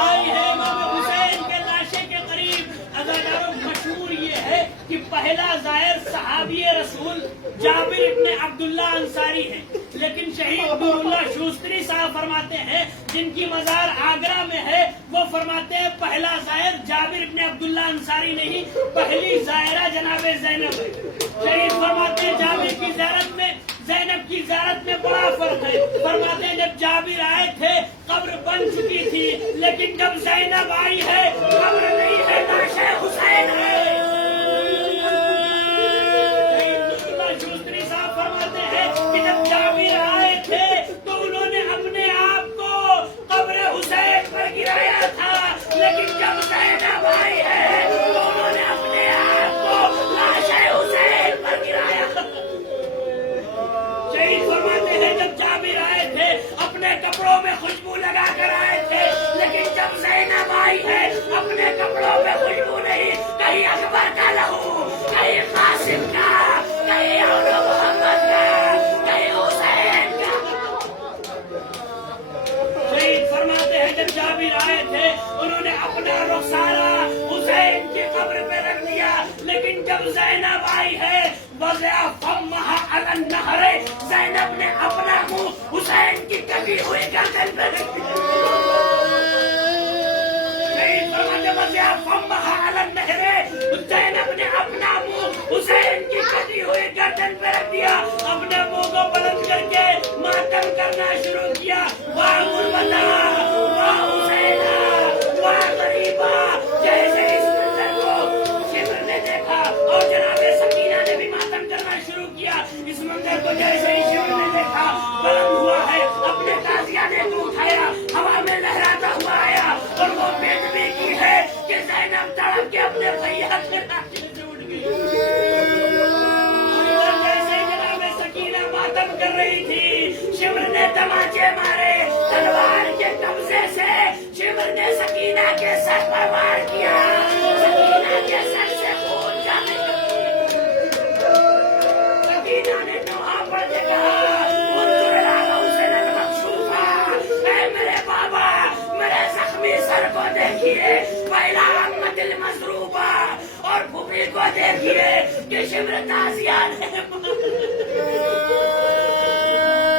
आई है इमाम हुसैन के लाशे के करीब। अज़ादारों मशहूर ये है कि पहला ज़ायर सहाबी रसूल जाबिर इब्ने अब्दुल्ला अंसारी है, लेकिन शहीद नूरुल्लाह शूस्तरी साहब फरमाते हैं, जिनकी मज़ार आगरा में है, वो फरमाते हैं पहला ज़ायर जाबिर इब्ने अब्दुल्ला अंसारी नहीं, पहली ज़ायरा जनाब ज़ैनब है। शहीद फरमाते हैं जाबिर की ज़ियारत में ज़ैनब की ज़ियारत में बड़ा फर्क है। फरमाते हैं जब जाबिर आए थे कब्र बन चुकी थी, लेकिन जब ज़ैनब आई है कब्र नहीं है, लाशे हुसैन है। शूस्तरी साहब फरमाते हैं कि जब जाबिर आए थे तो उन्होंने अपने आप को कब्र हुसैन पर गिराया था, लेकिन जब ज़ैनब आई है तो उन्होंने अपने आप को लाशे हुसैन पर गिराया। शहीद फरमाते हैं जब जाबिर आए थे अपने कपड़ों में खुशबू लगा कर आए थे, लेकिन जब ज़ैनब आई है अपने कपड़ों में खुशबू नहीं, कहीं अकबर का लहू, कहीं कासिम का, कहीं औरो मोहम्मद का, कहीं हुसैन का। शहीद फरमाते हैं जब जाबिर आए थे उन्होंने अपना रुखसारा हुसैन की कब्र पे रख दिया, लेकिन जब ज़ैनब आई है वज़अ फम्महा अलन नहर, ज़ैनब ने अपना मुंह हुसैन की कटी हुई गर्दन पे रख दिया। शहीद फरमाते वज़अ फम्महा अलन नहर, ज़ैनब ने अपना मुंह हुसैन की कटी हुई गर्दन पे रख दिया, अपने मुंह को बुलंद करके मातम करना शुरू किया। वाह गुरबता, वाह हुसैना, वाह गरीबा। जैसे इस मंजर को शिमर ने देखा और जनाबे सकीना ने भी मातम करना शुरू किया। इस मंजर को जैसे ही शिमर ने देखा बुलंद हुआ है, अपने ताज़ियाने को उठाया, हवा में लहराता हुआ आया और वो बेदबी की है कि ज़ैनब तड़प के अपने भैया के नाचे से उठ गई। शिमर ने तमाचे मारे, तलवार के कब्जे से शिमर ने सकीना के सर पर वार किया। सकीना के सर से खून जाने लगा। सकीना ने नोहा पर देखा, मेरे बाबा, मेरे जख्मी सर को देखिए, पहला अम्मतिल मजरूबा, और फूफी को देखिए कि शिमर ताजिया ने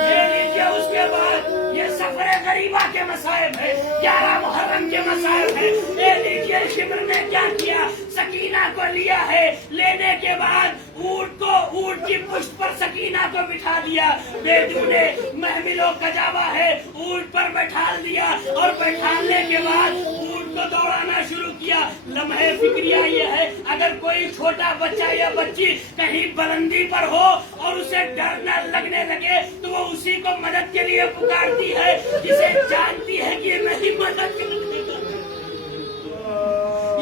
ये लीजिए। उसके बाद ये सफरे गरीबा के मसाइब है, 11 मुहर्रम के मसाइब है। ये लीजिए शिमर ने क्या किया, सकीना को लिया है, लेने के बाद ऊंट की पुष्ट पर सकीना को बिठा दिया। बेदूने महमिलो कजावा है, ऊंट पर बैठा दिया, और बैठाने के बाद ऊंट को दौड़ाना शुरू किया। लम्हे फिक्रिया ये है, अगर कोई छोटा बच्चा या बच्ची कहीं बुलंदी पर हो और उसे डर न लगने लगे तो वो उसी को मदद के लिए पुकारती है, जिसे जानती है कि ये मेरी मदद करेगा।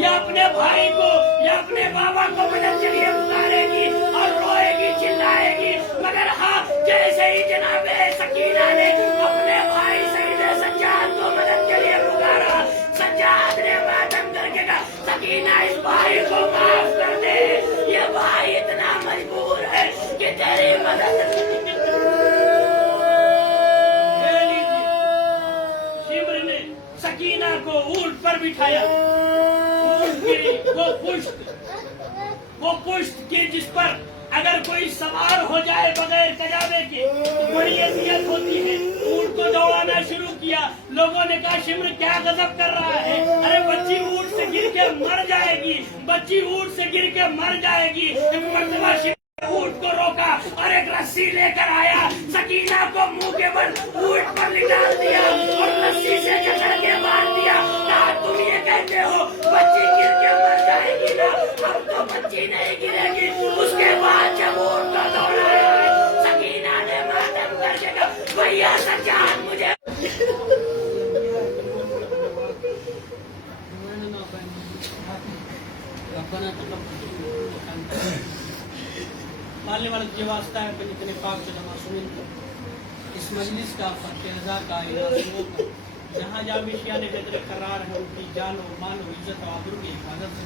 या अपने भाई को या अपने बाबा को मदद के लिए पुकारेगी और रोएगी, चिल्लाएगी। मगर हाँ, जैसे ही जनाबे सकीना ने अपने भाई सईद सज्जाद को मदद के लिए पुकारा, सज्जाद ने मातम करके कहा, सकीना इस भाई को माफ कर दे, ये भाई इतना मजबूर है कि तेरी मदद शिमर ने सकीना को ऊंट पर बिठाया। वो पुष्ट की जिस पर अगर कोई सवार हो जाए बगैर कजाबे के तो बड़ी अजियत होती है। ऊंट को दौड़ाना शुरू किया। लोगों ने कहा शिमर क्या गजब कर रहा है, अरे बच्ची ऊंट से गिर के मर जाएगी, बच्ची ऊंट से गिर के मर जाएगी। एक मर्तबा ऊंट को रोका और एक रस्सी लेकर आया, सकीना को मुंह के बल ऊंट पर लिटाल दिया और रस्सी से जकड़ के मार दिया। कहा तुम ये कहते हो बच्ची गिर के मर जाएगी ना, अब तो बच्ची नहीं गिरेगी। उसके बाद जब ऊंट को दौड़ाया, सकीना ने मातम करके कहा, भैया सज्जाद मुझे मानने वाला ये वास्ता है कि इतने पाक जमा सुनिन इस मजलिस का फतेह रजा का जहाँ जहाँ भी शिया ने बेदर करार है, उनकी जान और मान और इज्जत और आबरू की हिफाजत से